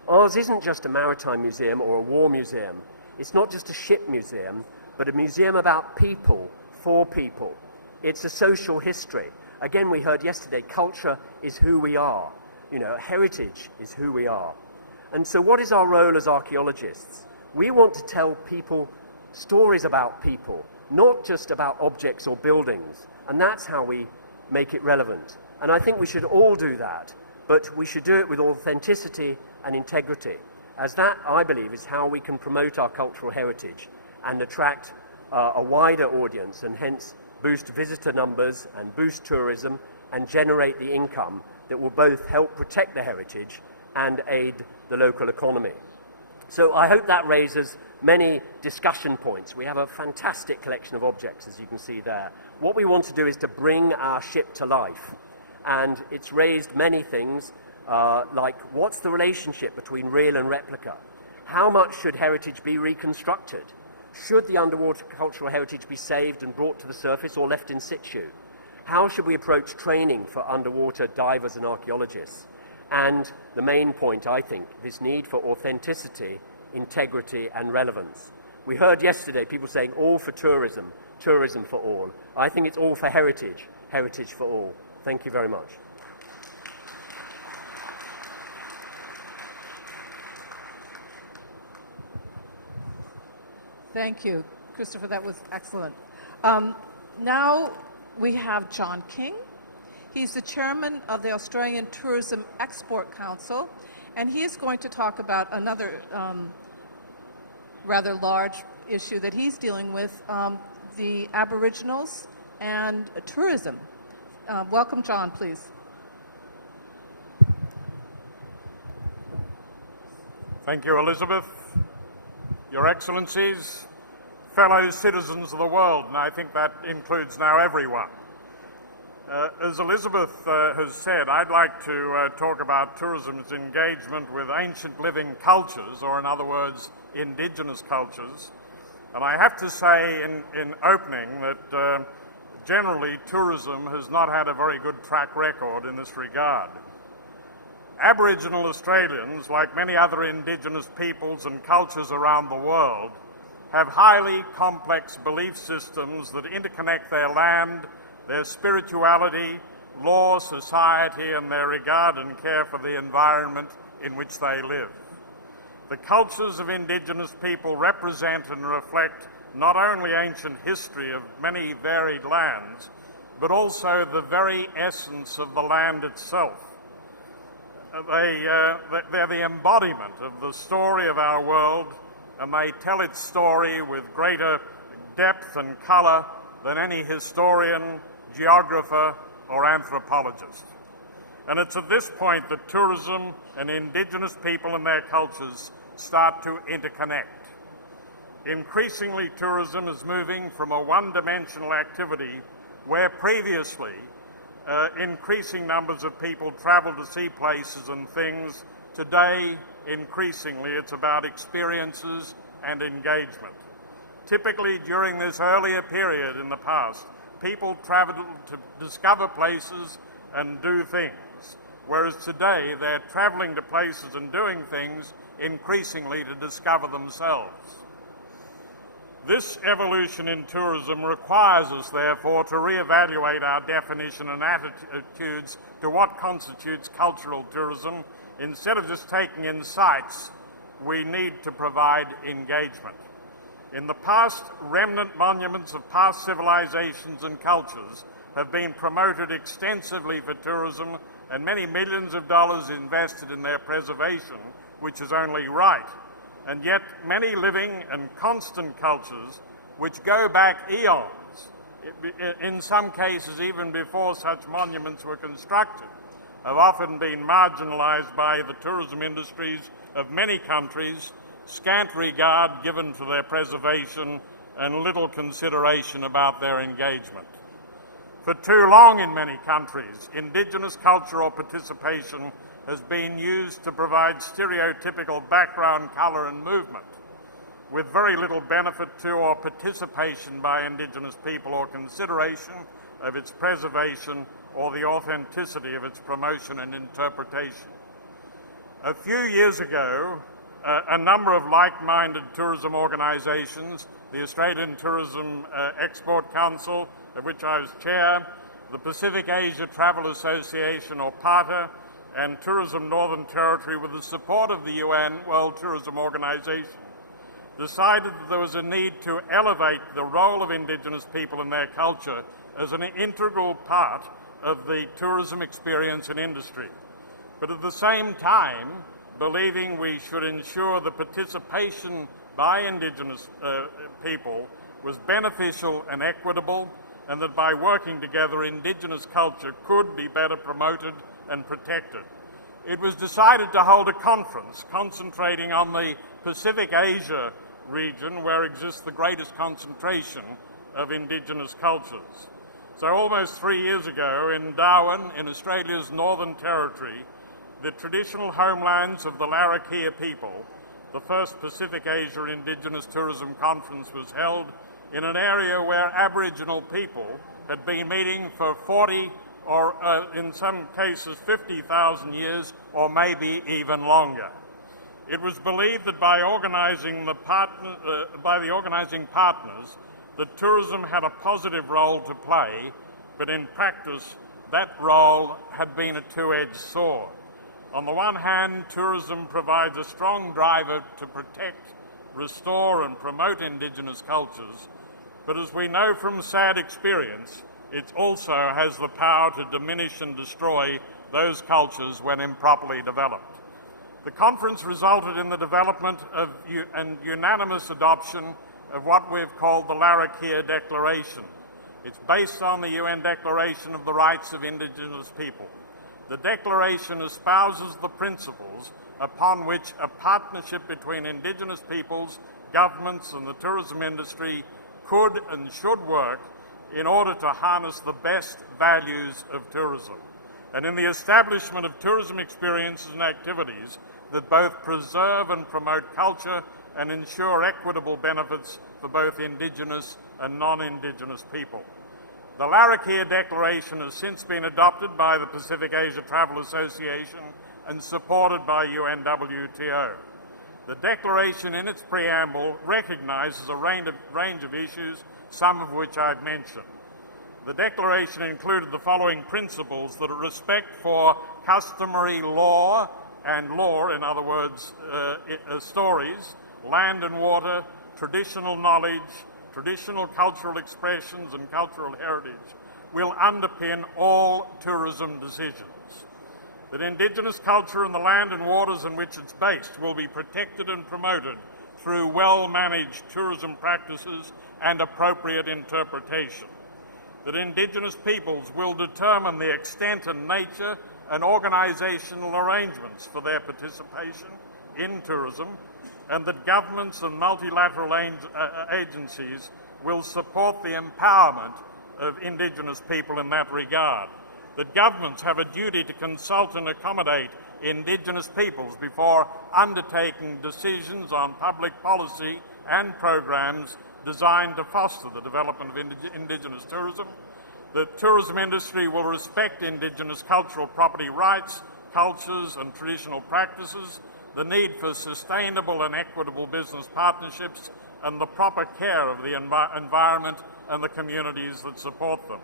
Ours isn't just a maritime museum or a war museum. It's not just a ship museum, but a museum about people, for people. It's a social history. Again, we heard yesterday, culture is who we are. You know, heritage is who we are. And so what is our role as archaeologists? We want to tell people stories about people, not just about objects or buildings. And that's how we make it relevant. And I think we should all do that, but we should do it with authenticity and integrity, as that, I believe, is how we can promote our cultural heritage and attract a wider audience, and hence boost visitor numbers and boost tourism and generate the income that will both help protect the heritage and aid the local economy. So I hope that raises many discussion points. We have a fantastic collection of objects, as you can see there. What we want to do is to bring our ship to life, and it's raised many things, like what's the relationship between real and replica? How much should heritage be reconstructed? Should the underwater cultural heritage be saved and brought to the surface or left in situ? How should we approach training for underwater divers and archaeologists? And the main point, I think, this need for authenticity, integrity, and relevance. We heard yesterday people saying all for tourism, tourism for all. I think it's all for heritage, heritage for all. Thank you very much. Thank you, Christopher. That was excellent. Now we have John King. He's the chairman of the Australian Tourism Export Council, and he is going to talk about another rather large issue that he's dealing with, the Aboriginals and tourism. Welcome, John, please. Thank you, Elizabeth. Your Excellencies, fellow citizens of the world, and I think that includes now everyone. As Elizabeth has said, I'd like to talk about tourism's engagement with ancient living cultures, or in other words, indigenous cultures. And I have to say in opening that generally tourism has not had a very good track record in this regard. Aboriginal Australians, like many other indigenous peoples and cultures around the world, have highly complex belief systems that interconnect their land, their spirituality, law, society, and their regard and care for the environment in which they live. The cultures of indigenous people represent and reflect not only ancient history of many varied lands, but also the very essence of the land itself. They're the embodiment of the story of our world, and they tell its story with greater depth and colour than any historian, geographer, or anthropologist. And it's at this point that tourism and indigenous people and their cultures start to interconnect. Increasingly, tourism is moving from a one-dimensional activity where previously increasing numbers of people travel to see places and things. Today, increasingly, it's about experiences and engagement. Typically, during this earlier period in the past, people traveled to discover places and do things, whereas today they're traveling to places and doing things increasingly to discover themselves. This evolution in tourism requires us, therefore, to reevaluate our definition and attitudes to what constitutes cultural tourism. Instead of just taking in sights, we need to provide engagement. In the past, remnant monuments of past civilizations and cultures have been promoted extensively for tourism, and many millions of dollars invested in their preservation, which is only right. And yet many living and constant cultures, which go back eons, in some cases even before such monuments were constructed, have often been marginalized by the tourism industries of many countries, scant regard given to their preservation, and little consideration about their engagement. For too long in many countries, Indigenous cultural participation has been used to provide stereotypical background, colour and movement, with very little benefit to or participation by Indigenous people or consideration of its preservation or the authenticity of its promotion and interpretation. A few years ago, a number of like-minded tourism organisations, the Australian Tourism Export Council, of which I was chair, the Pacific Asia Travel Association, or PATA, and Tourism Northern Territory, with the support of the UN World Tourism Organization, decided that there was a need to elevate the role of Indigenous people and their culture as an integral part of the tourism experience and industry. But at the same time, believing we should ensure the participation by Indigenous people was beneficial and equitable, and that by working together, Indigenous culture could be better promoted and protected. It was decided to hold a conference concentrating on the Pacific Asia region, where exists the greatest concentration of Indigenous cultures. So almost 3 years ago in Darwin, in Australia's Northern Territory, the traditional homelands of the Larrakia people, the first Pacific Asia Indigenous Tourism Conference was held in an area where Aboriginal people had been meeting for 40 or in some cases 50,000 years, or maybe even longer. It was believed that by the organising partners, that tourism had a positive role to play, but in practice, that role had been a two-edged sword. On the one hand, tourism provides a strong driver to protect, restore and promote Indigenous cultures, but as we know from sad experience, it also has the power to diminish and destroy those cultures when improperly developed. The conference resulted in the development of and unanimous adoption of what we've called the Larrakia Declaration. It's based on the UN Declaration of the Rights of Indigenous People. The Declaration espouses the principles upon which a partnership between Indigenous peoples, governments and the tourism industry could and should work in order to harness the best values of tourism, and in the establishment of tourism experiences and activities that both preserve and promote culture and ensure equitable benefits for both Indigenous and non-Indigenous people. The Larrakia Declaration has since been adopted by the Pacific Asia Travel Association and supported by UNWTO. The Declaration in its preamble recognises a range of issues, some of which I've mentioned. The Declaration included the following principles: that respect for customary law and law, in other words, stories, land and water, traditional knowledge, traditional cultural expressions and cultural heritage will underpin all tourism decisions. That Indigenous culture and the land and waters in which it's based will be protected and promoted through well-managed tourism practices and appropriate interpretation. That Indigenous peoples will determine the extent and nature and organisational arrangements for their participation in tourism, and that governments and multilateral agencies will support the empowerment of Indigenous people in that regard. that governments have a duty to consult and accommodate Indigenous peoples before undertaking decisions on public policy and programs designed to foster the development of Indigenous tourism. The tourism industry will respect Indigenous cultural property rights, cultures and traditional practices, the need for sustainable and equitable business partnerships, and the proper care of the environment and the communities that support them.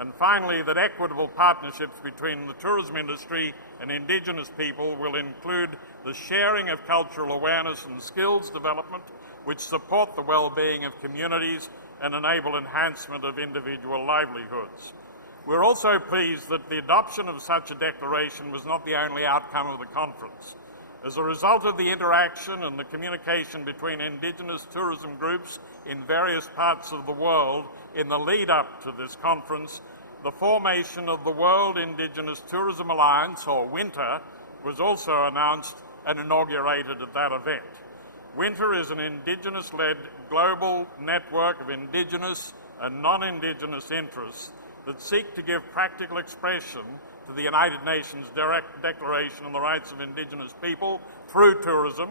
And finally, that equitable partnerships between the tourism industry and Indigenous people will include the sharing of cultural awareness and skills development, which support the well-being of communities and enable enhancement of individual livelihoods. We're also pleased that the adoption of such a declaration was not the only outcome of the conference. As a result of the interaction and the communication between Indigenous tourism groups in various parts of the world in the lead-up to this conference, the formation of the World Indigenous Tourism Alliance, or WINTER, was also announced and inaugurated at that event. WINTER is an Indigenous-led global network of Indigenous and non-Indigenous interests that seek to give practical expression to the United Nations Declaration on the Rights of Indigenous People through tourism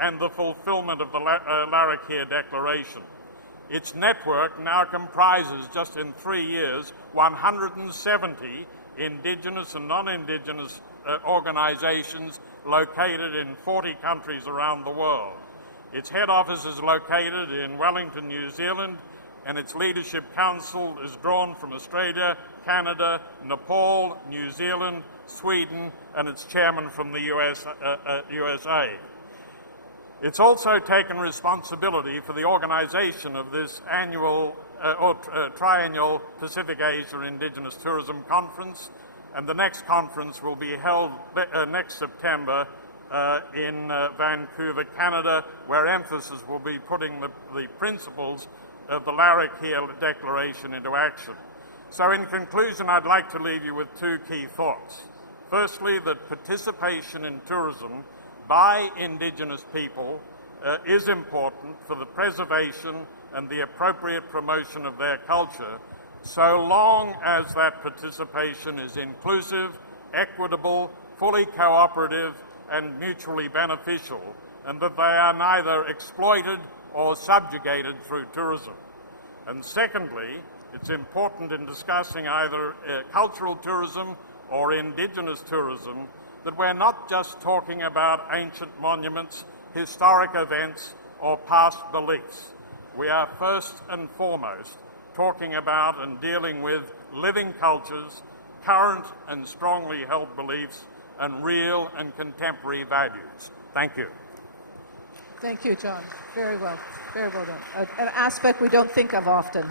and the fulfilment of the Larrakia Declaration. Its network now comprises, just in 3 years, 170 Indigenous and non-Indigenous organisations located in 40 countries around the world. Its head office is located in Wellington, New Zealand, and its leadership council is drawn from Australia, Canada, Nepal, New Zealand, Sweden, and its chairman from the USA. It's also taken responsibility for the organisation of this annual triennial Pacific Asia Indigenous Tourism Conference, and the next conference will be held next September in Vancouver, Canada, where emphasis will be putting the principles of the Larrakia Declaration into action. So in conclusion, I'd like to leave you with two key thoughts. Firstly, that participation in tourism by Indigenous people is important for the preservation and the appropriate promotion of their culture, so long as that participation is inclusive, equitable, fully cooperative, and mutually beneficial, and that they are neither exploited or subjugated through tourism. And secondly, it's important in discussing either cultural tourism or Indigenous tourism that we're not just talking about ancient monuments, historic events, or past beliefs. We are first and foremost talking about and dealing with living cultures, current and strongly held beliefs, and real and contemporary values. Thank you. Thank you, John. Very well done. An aspect we don't think of often.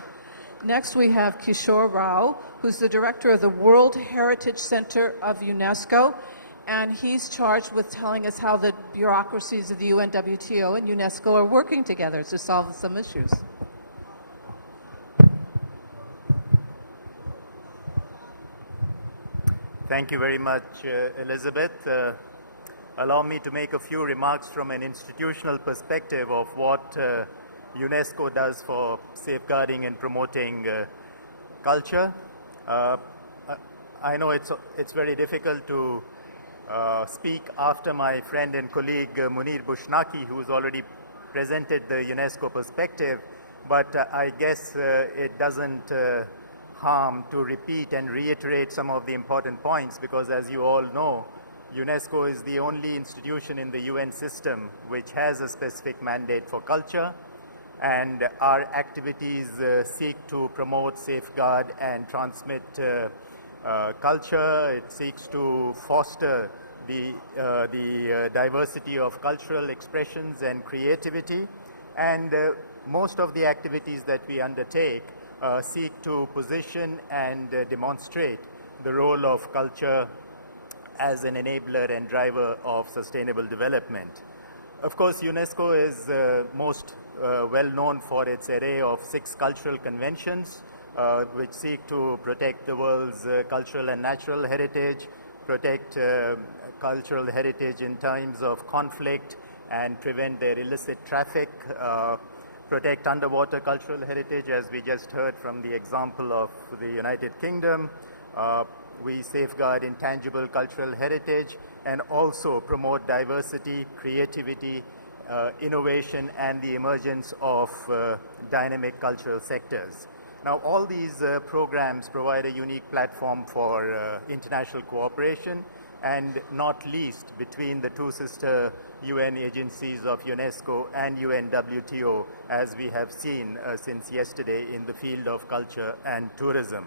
Next, we have Kishore Rao, who's the director of the World Heritage Center of UNESCO, and he's charged with telling us how the bureaucracies of the UNWTO and UNESCO are working together to solve some issues. Thank you very much, Elizabeth. Allow me to make a few remarks from an institutional perspective of what UNESCO does for safeguarding and promoting culture. I know it's very difficult to speak after my friend and colleague Mounir Bouchenaki, who's already presented the UNESCO perspective, but I guess it doesn't harm to repeat and reiterate some of the important points, because as you all know, UNESCO is the only institution in the UN system which has a specific mandate for culture, and our activities seek to promote, safeguard, and transmit culture. It seeks to foster the diversity of cultural expressions and creativity, and most of the activities that we undertake seek to position and demonstrate the role of culture as an enabler and driver of sustainable development. Of course, UNESCO is most well known for its array of 6 cultural conventions which seek to protect the world's cultural and natural heritage, protect cultural heritage in times of conflict and prevent their illicit traffic, protect underwater cultural heritage, as we just heard from the example of the United Kingdom, we safeguard intangible cultural heritage and also promote diversity, creativity, innovation, and the emergence of dynamic cultural sectors. Now, all these programs provide a unique platform for international cooperation, and not least between the two sister UN agencies of UNESCO and UNWTO, as we have seen since yesterday in the field of culture and tourism.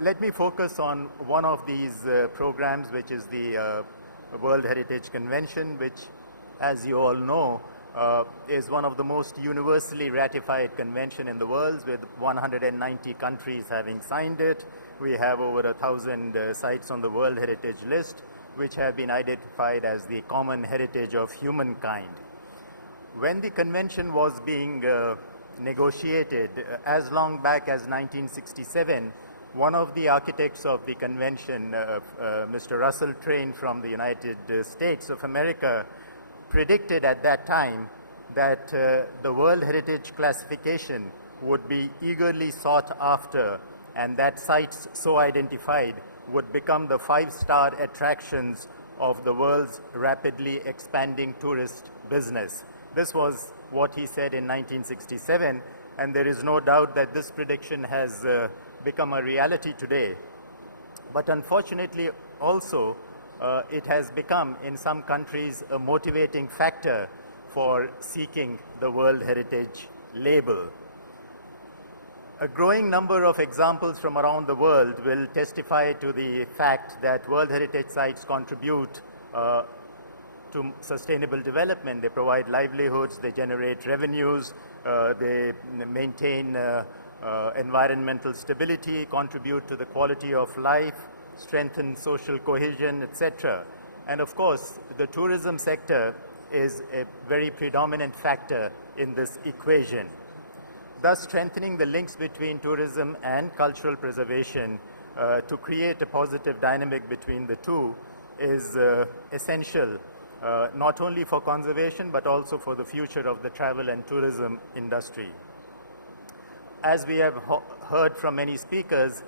Let me focus on one of these programs, which is the World Heritage Convention, which, as you all know, is one of the most universally ratified convention in the world, with 190 countries having signed it. We have over 1,000 sites on the World Heritage List, which have been identified as the common heritage of humankind. When the convention was being negotiated as long back as 1967, one of the architects of the convention, Mr. Russell Train from the United States of America, predicted at that time that the World Heritage classification would be eagerly sought after, and that sites so identified would become the 5-star attractions of the world's rapidly expanding tourist business. This was what he said in 1967, and there is no doubt that this prediction has become a reality today. But unfortunately also, it has become, in some countries, a motivating factor for seeking the World Heritage label. A growing number of examples from around the world will testify to the fact that World Heritage sites contribute to sustainable development. They provide livelihoods, they generate revenues, they maintain environmental stability, contribute to the quality of life, strengthen social cohesion, etc. And of course, the tourism sector is a very predominant factor in this equation. Thus, strengthening the links between tourism and cultural preservation to create a positive dynamic between the two is essential, not only for conservation, but also for the future of the travel and tourism industry. As we have heard from many speakers,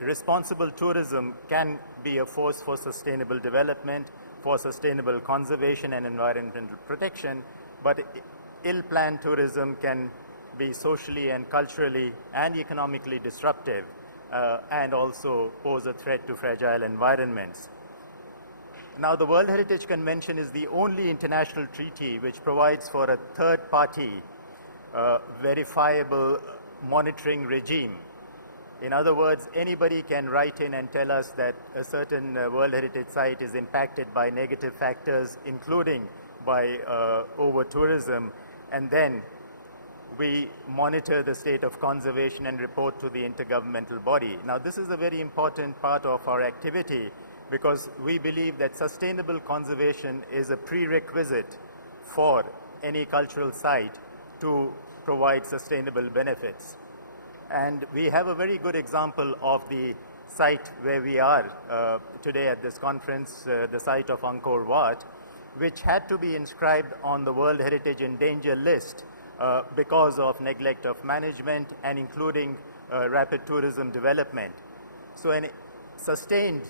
responsible tourism can be a force for sustainable development, for sustainable conservation and environmental protection, but ill-planned tourism can be socially and culturally and economically disruptive and also pose a threat to fragile environments. Now, the World Heritage Convention is the only international treaty which provides for a third-party verifiable monitoring regime. In other words, anybody can write in and tell us that a certain World Heritage site is impacted by negative factors, including by over-tourism, and then we monitor the state of conservation and report to the intergovernmental body. Now, this is a very important part of our activity because we believe that sustainable conservation is a prerequisite for any cultural site to provide sustainable benefits. And we have a very good example of the site where we are today at this conference, the site of Angkor Wat, which had to be inscribed on the World Heritage in Danger list because of neglect of management and including rapid tourism development. So a sustained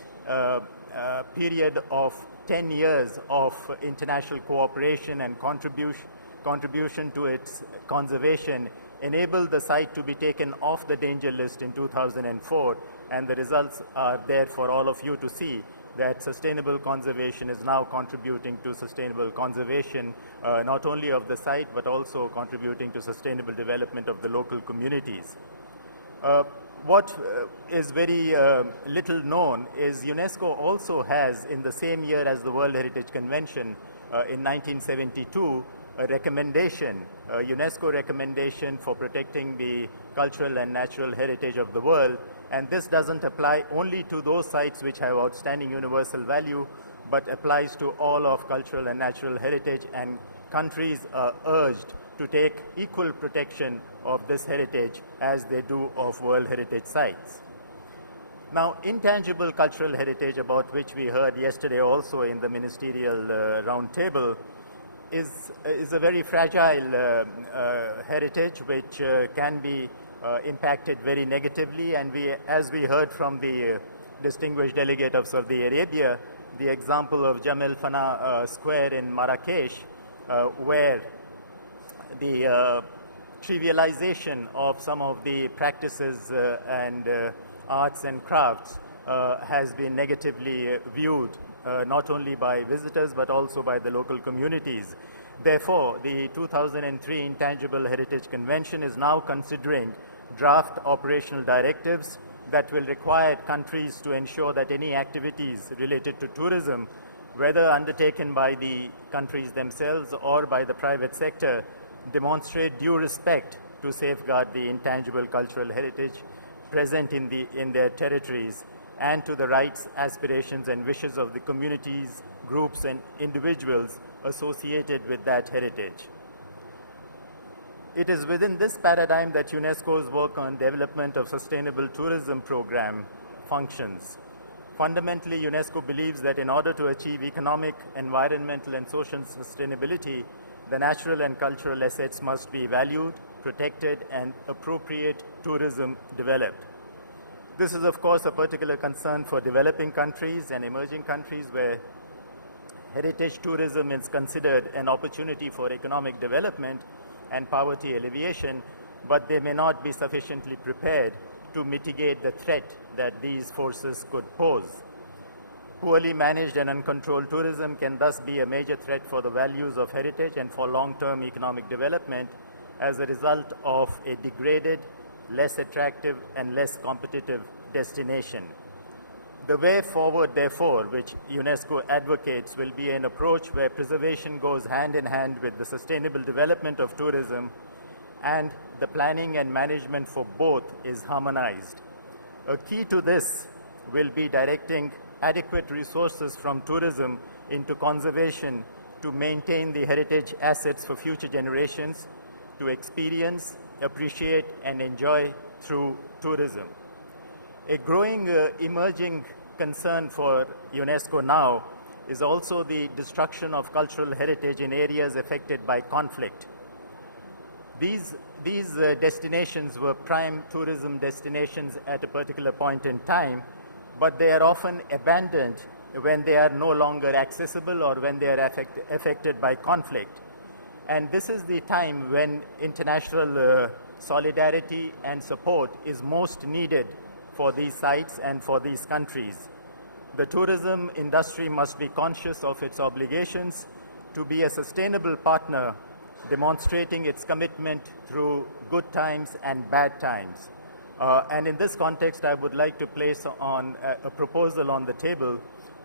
period of 10 years of international cooperation and contribution to its conservation enabled the site to be taken off the danger list in 2004, and the results are there for all of you to see, that sustainable conservation is now contributing to sustainable conservation, not only of the site, but also contributing to sustainable development of the local communities. What is very little known is UNESCO also has, in the same year as the World Heritage Convention, in 1972, a recommendation, a UNESCO recommendation for protecting the cultural and natural heritage of the world. And this doesn't apply only to those sites which have outstanding universal value, but applies to all of cultural and natural heritage, and countries are urged to take equal protection of this heritage as they do of World Heritage sites. Now, intangible cultural heritage, about which we heard yesterday also in the ministerial roundtable, is a very fragile heritage which can be impacted very negatively. And as we heard from the distinguished delegate of Saudi Arabia, the example of Jam Fana Square in Marrakesh, where the trivialization of some of the practices and arts and crafts has been negatively viewed, not only by visitors but also by the local communities. Therefore, the 2003 Intangible Heritage Convention is now considering draft operational directives that will require countries to ensure that any activities related to tourism, whether undertaken by the countries themselves or by the private sector, demonstrate due respect to safeguard the intangible cultural heritage present in their territories and to the rights, aspirations and wishes of the communities, groups and individuals associated with that heritage. It is within this paradigm that UNESCO's work on development of sustainable tourism program functions. Fundamentally, UNESCO believes that in order to achieve economic, environmental and social sustainability, the natural and cultural assets must be valued, protected and appropriate tourism developed. This is of course a particular concern for developing countries and emerging countries where heritage tourism is considered an opportunity for economic development and poverty alleviation, but they may not be sufficiently prepared to mitigate the threat that these forces could pose. Poorly managed and uncontrolled tourism can thus be a major threat for the values of heritage and for long-term economic development as a result of a degraded, less attractive and less competitive destination. The way forward, therefore, which UNESCO advocates will be an approach where preservation goes hand in hand with the sustainable development of tourism and the planning and management for both is harmonized. A key to this will be directing adequate resources from tourism into conservation to maintain the heritage assets for future generations to experience, appreciate and enjoy through tourism. A growing emerging concern for UNESCO now is also the destruction of cultural heritage in areas affected by conflict. These destinations were prime tourism destinations at a particular point in time, but they are often abandoned when they are no longer accessible or when they are affected by conflict. And this is the time when international solidarity and support is most needed for these sites and for these countries. The tourism industry must be conscious of its obligations to be a sustainable partner, demonstrating its commitment through good times and bad times. And in this context, I would like to place on a proposal on the table,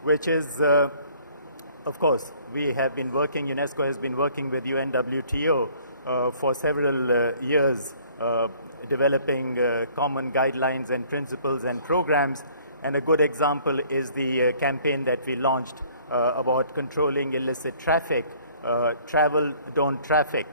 which is, of course, we have been working, UNESCO has been working with UNWTO for several years, developing common guidelines and principles and programs. And a good example is the campaign that we launched about controlling illicit traffic, travel, don't traffic.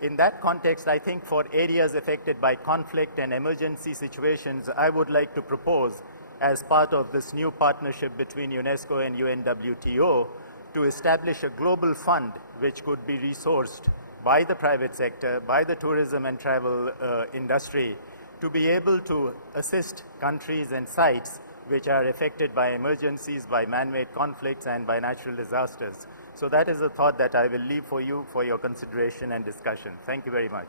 In that context, I think for areas affected by conflict and emergency situations, I would like to propose, as part of this new partnership between UNESCO and UNWTO, to establish a global fund which could be resourced by the private sector, by the tourism and travel industry, to be able to assist countries and sites which are affected by emergencies, by man-made conflicts and by natural disasters. So that is a thought that I will leave for you for your consideration and discussion. Thank you very much.